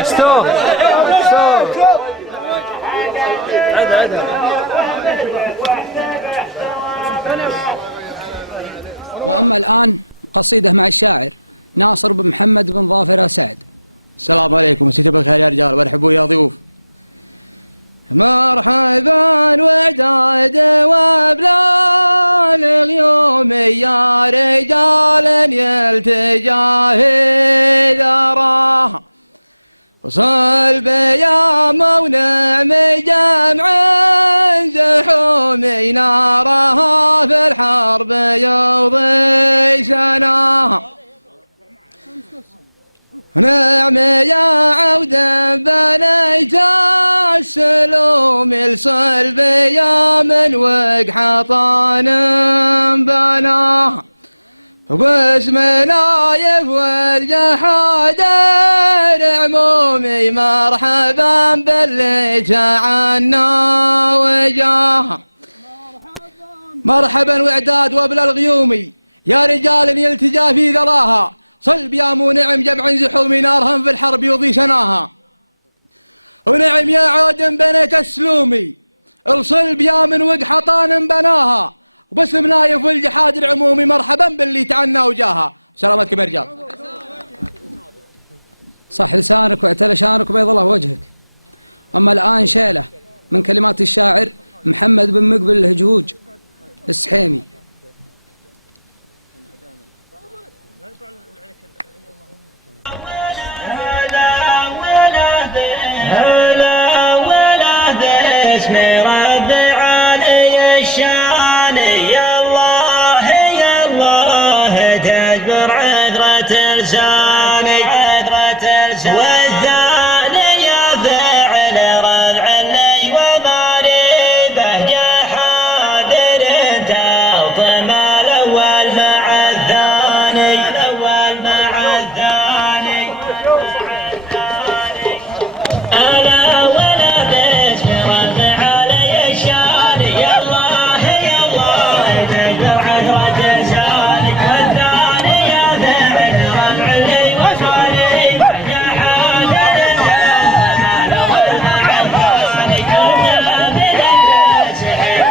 ستوب وأما الآن قصيدة مع الشاعر ناصر بن محمد بن ظافر سعد. السلام عليكم، مسيتوا بالخير يا رجال، وارحبوا يا ضيوف. مرحبا وداد وبلال اليوم يا رجال يلتجاه ذراها، وصل بيا ونعم جمع زحوم نارها في الحرب يوضي سناها، نعم يا عودا بنيت السلوم الصلب يا من وقحطان بناها، واسم نايف والجحادر عمومي مرحبا باللي جعلنا وجاها. مرحبا وإعداد وبلا الغيومي يا رجال يلتجا في ذراها، صلب يا منعم جمع زحوم نارهم في الحرب يضي سناها، ونعم يا عود بنيت السلومي الصلب يا من وقحطان بناها، وباسم نايف والجحاد العمومي مرحبا باللي تعنى وجاها. سلامتكم يا رجال. صح لسانك واعتلى شانك وبيض الله وجهك. أما الآن شيلة من كلمات الشاعر محمد بن مقبل الهجهوج السحيمي. هذا لساني والثانية فعل رفع لي وماري بهجة حاضر توطم الأول مع الثاني ألا ولا باسم رفع علي الشاني يا الله تقدر عثرة لساني والثانية فعل رفع لي وماري بهجة حاضر توطم الأول مع الثاني كلها بذكر سحر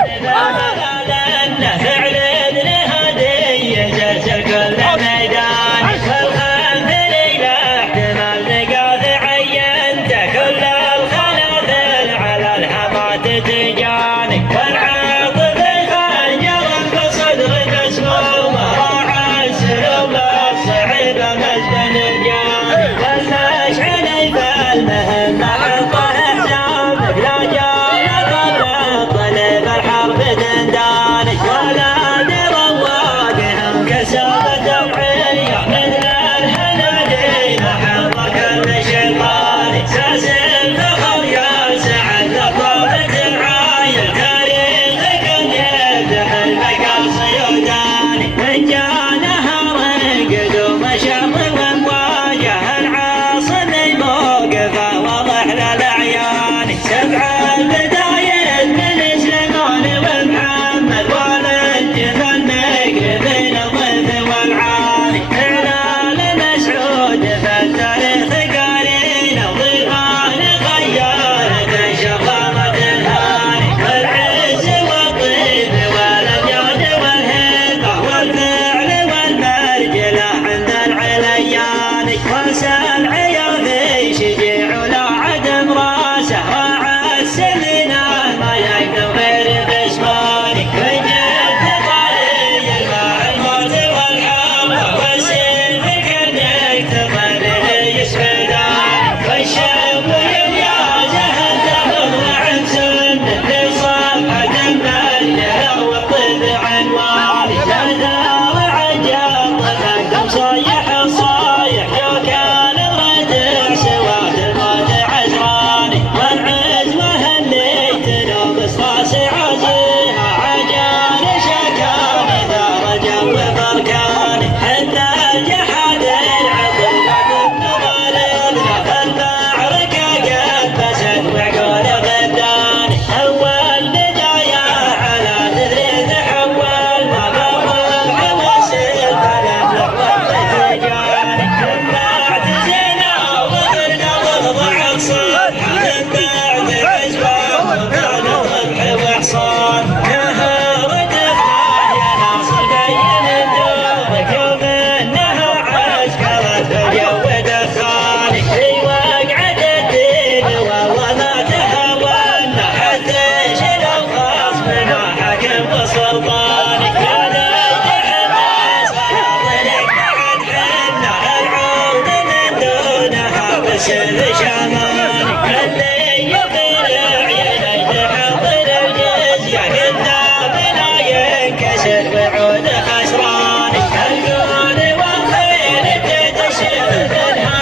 لأنه فعل ابن هدي جلس كل ميدان والخنف إلى احتمال نقاذ عينت كل الخنافل على الحماة تجاني والعاطف خنجر بصدر مسموم راعى السلوم الصعيب مزبن جاني والمشعل فالمهمة حطه حسابك لا جال قبل الطلب الحرب دنداني ولا درى واقعهم كسبت بعيني مثل الهناديل حظ كل شيطاني ساس الفخر يا سعد لطافة العاية تاريخك يفتح المقاص يوداني من جانها قدوم شر ومواجه العاصم موقفه واضح للأعيان سبع البداية من سليمان ومحمد والنجف النقر بين الضيف والعالي إعلان مسعود فالتاريخ قارين الضيفان خيارة شرمت الهاني والعز والطيب والجود والهبة والفعل والمرجلة عند العليان وسمع يافي شجيع لا عدم راسه وعس لنا ما يقدر غير بسماني وجد طريق الماء الموت والحرب والسيف كالنك تظله يسفدان والشاب ينيازه تمر عن سنه في صفحة مبدله وطب عنواني هذا وعجب طفك صيح الصايح لو كان الردع سواه الموت عزراني والعز وهنيت لو بصاص عزيها عجاني شكاني ذا رجب وبركاني حتى الجحد العقوبة بالنظرين فالمعركة قد بست وعقول غداني أول بداية على ذري تحول ما بالربع والسيف فلا لحظة تجاني لما اعتزينا وقلنا وضع الصفحة من بعد عزوة وكان الضبع وحصان كهرت يا ناصر بين دورك يوم انها عسكرت الجو دخاني في وقعة الدين والله ما تهاونا حتى شل الخصم ما حكم وسلطاني يا ليت الناس حاضرك بعد حنا العود من دونها بسر شماني اللي يطلع يدك تحضر الجزية قدامنا ينكسر وعود خسراني الجود والخيل تدشر منها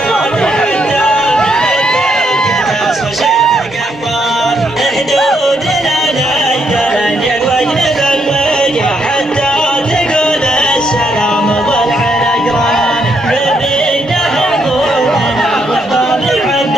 حتى تصل شيخ قحطان حدودنا نجد ننجل واجلب الوجه حتى تقول السلام ضل على جراني عبيده حضورنا واحضر عبد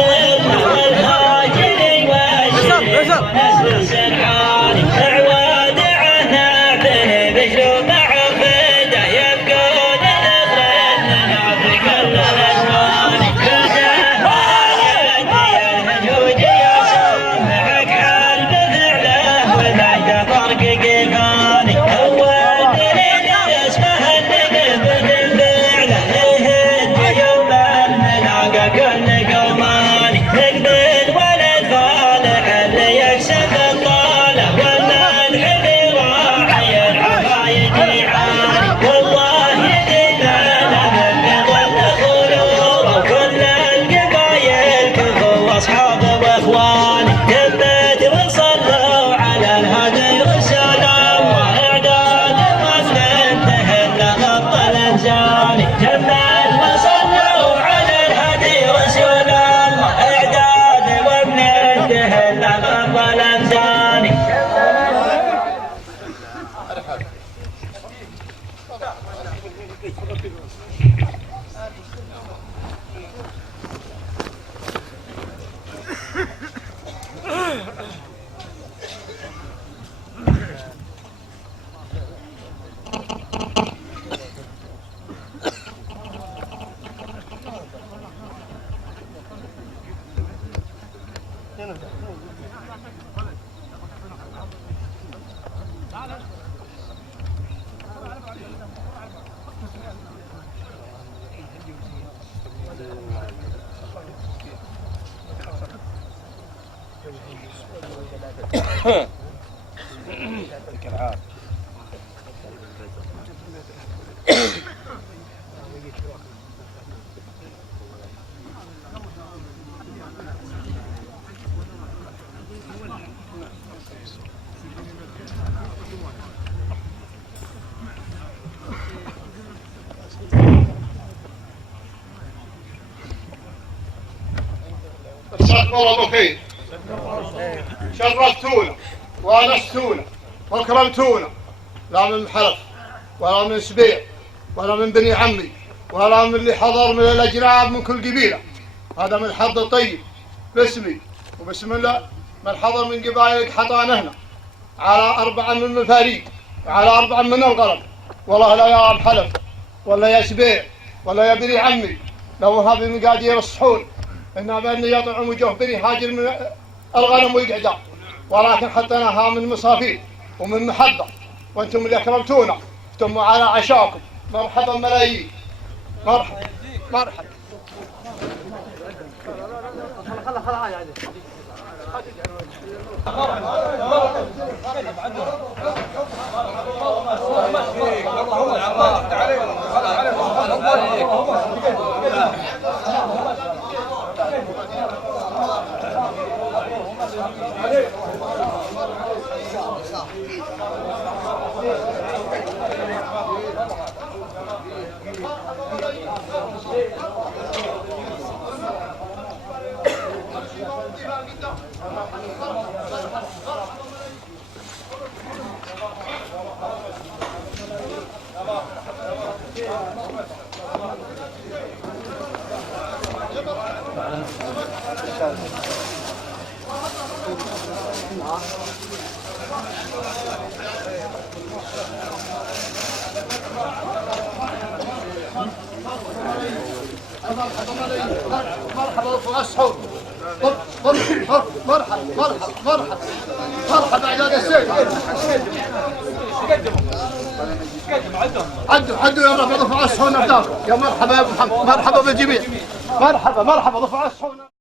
مساكم الله بخير. شرفتونا وانستونا واكرمتونا، لا من حلف ولا من سبيع ولا من بني عمي ولا من اللي حضر من الاجناب من كل قبيله. هذا من حظ طيب باسمي وبسم الله من حضر من قبائل حطان هنا على 4 من المفاريد وعلى 4 من الغرب. والله لا يا حلف ولا يا سبيع ولا يا بني عمي لو هذه المقادير الصحون انما اني يطعم وجوه بني هاجر من الغنم والقعدان، ولكن حطيناها من مصافين ومن محبه، وانتم اللي اكرمتونا افتموا على عشاكم. مرحبا ملايين. مرحبا مرحبا. مرحبا رفع الصحون. مرحبا مرحبا مرحبا مرحبا عداد السيد. عدوا يا رفع الصحون ارتاحوا. يا مرحبا يا ابو محمد. مرحبا بالجميع. مرحبا رفع الصحون.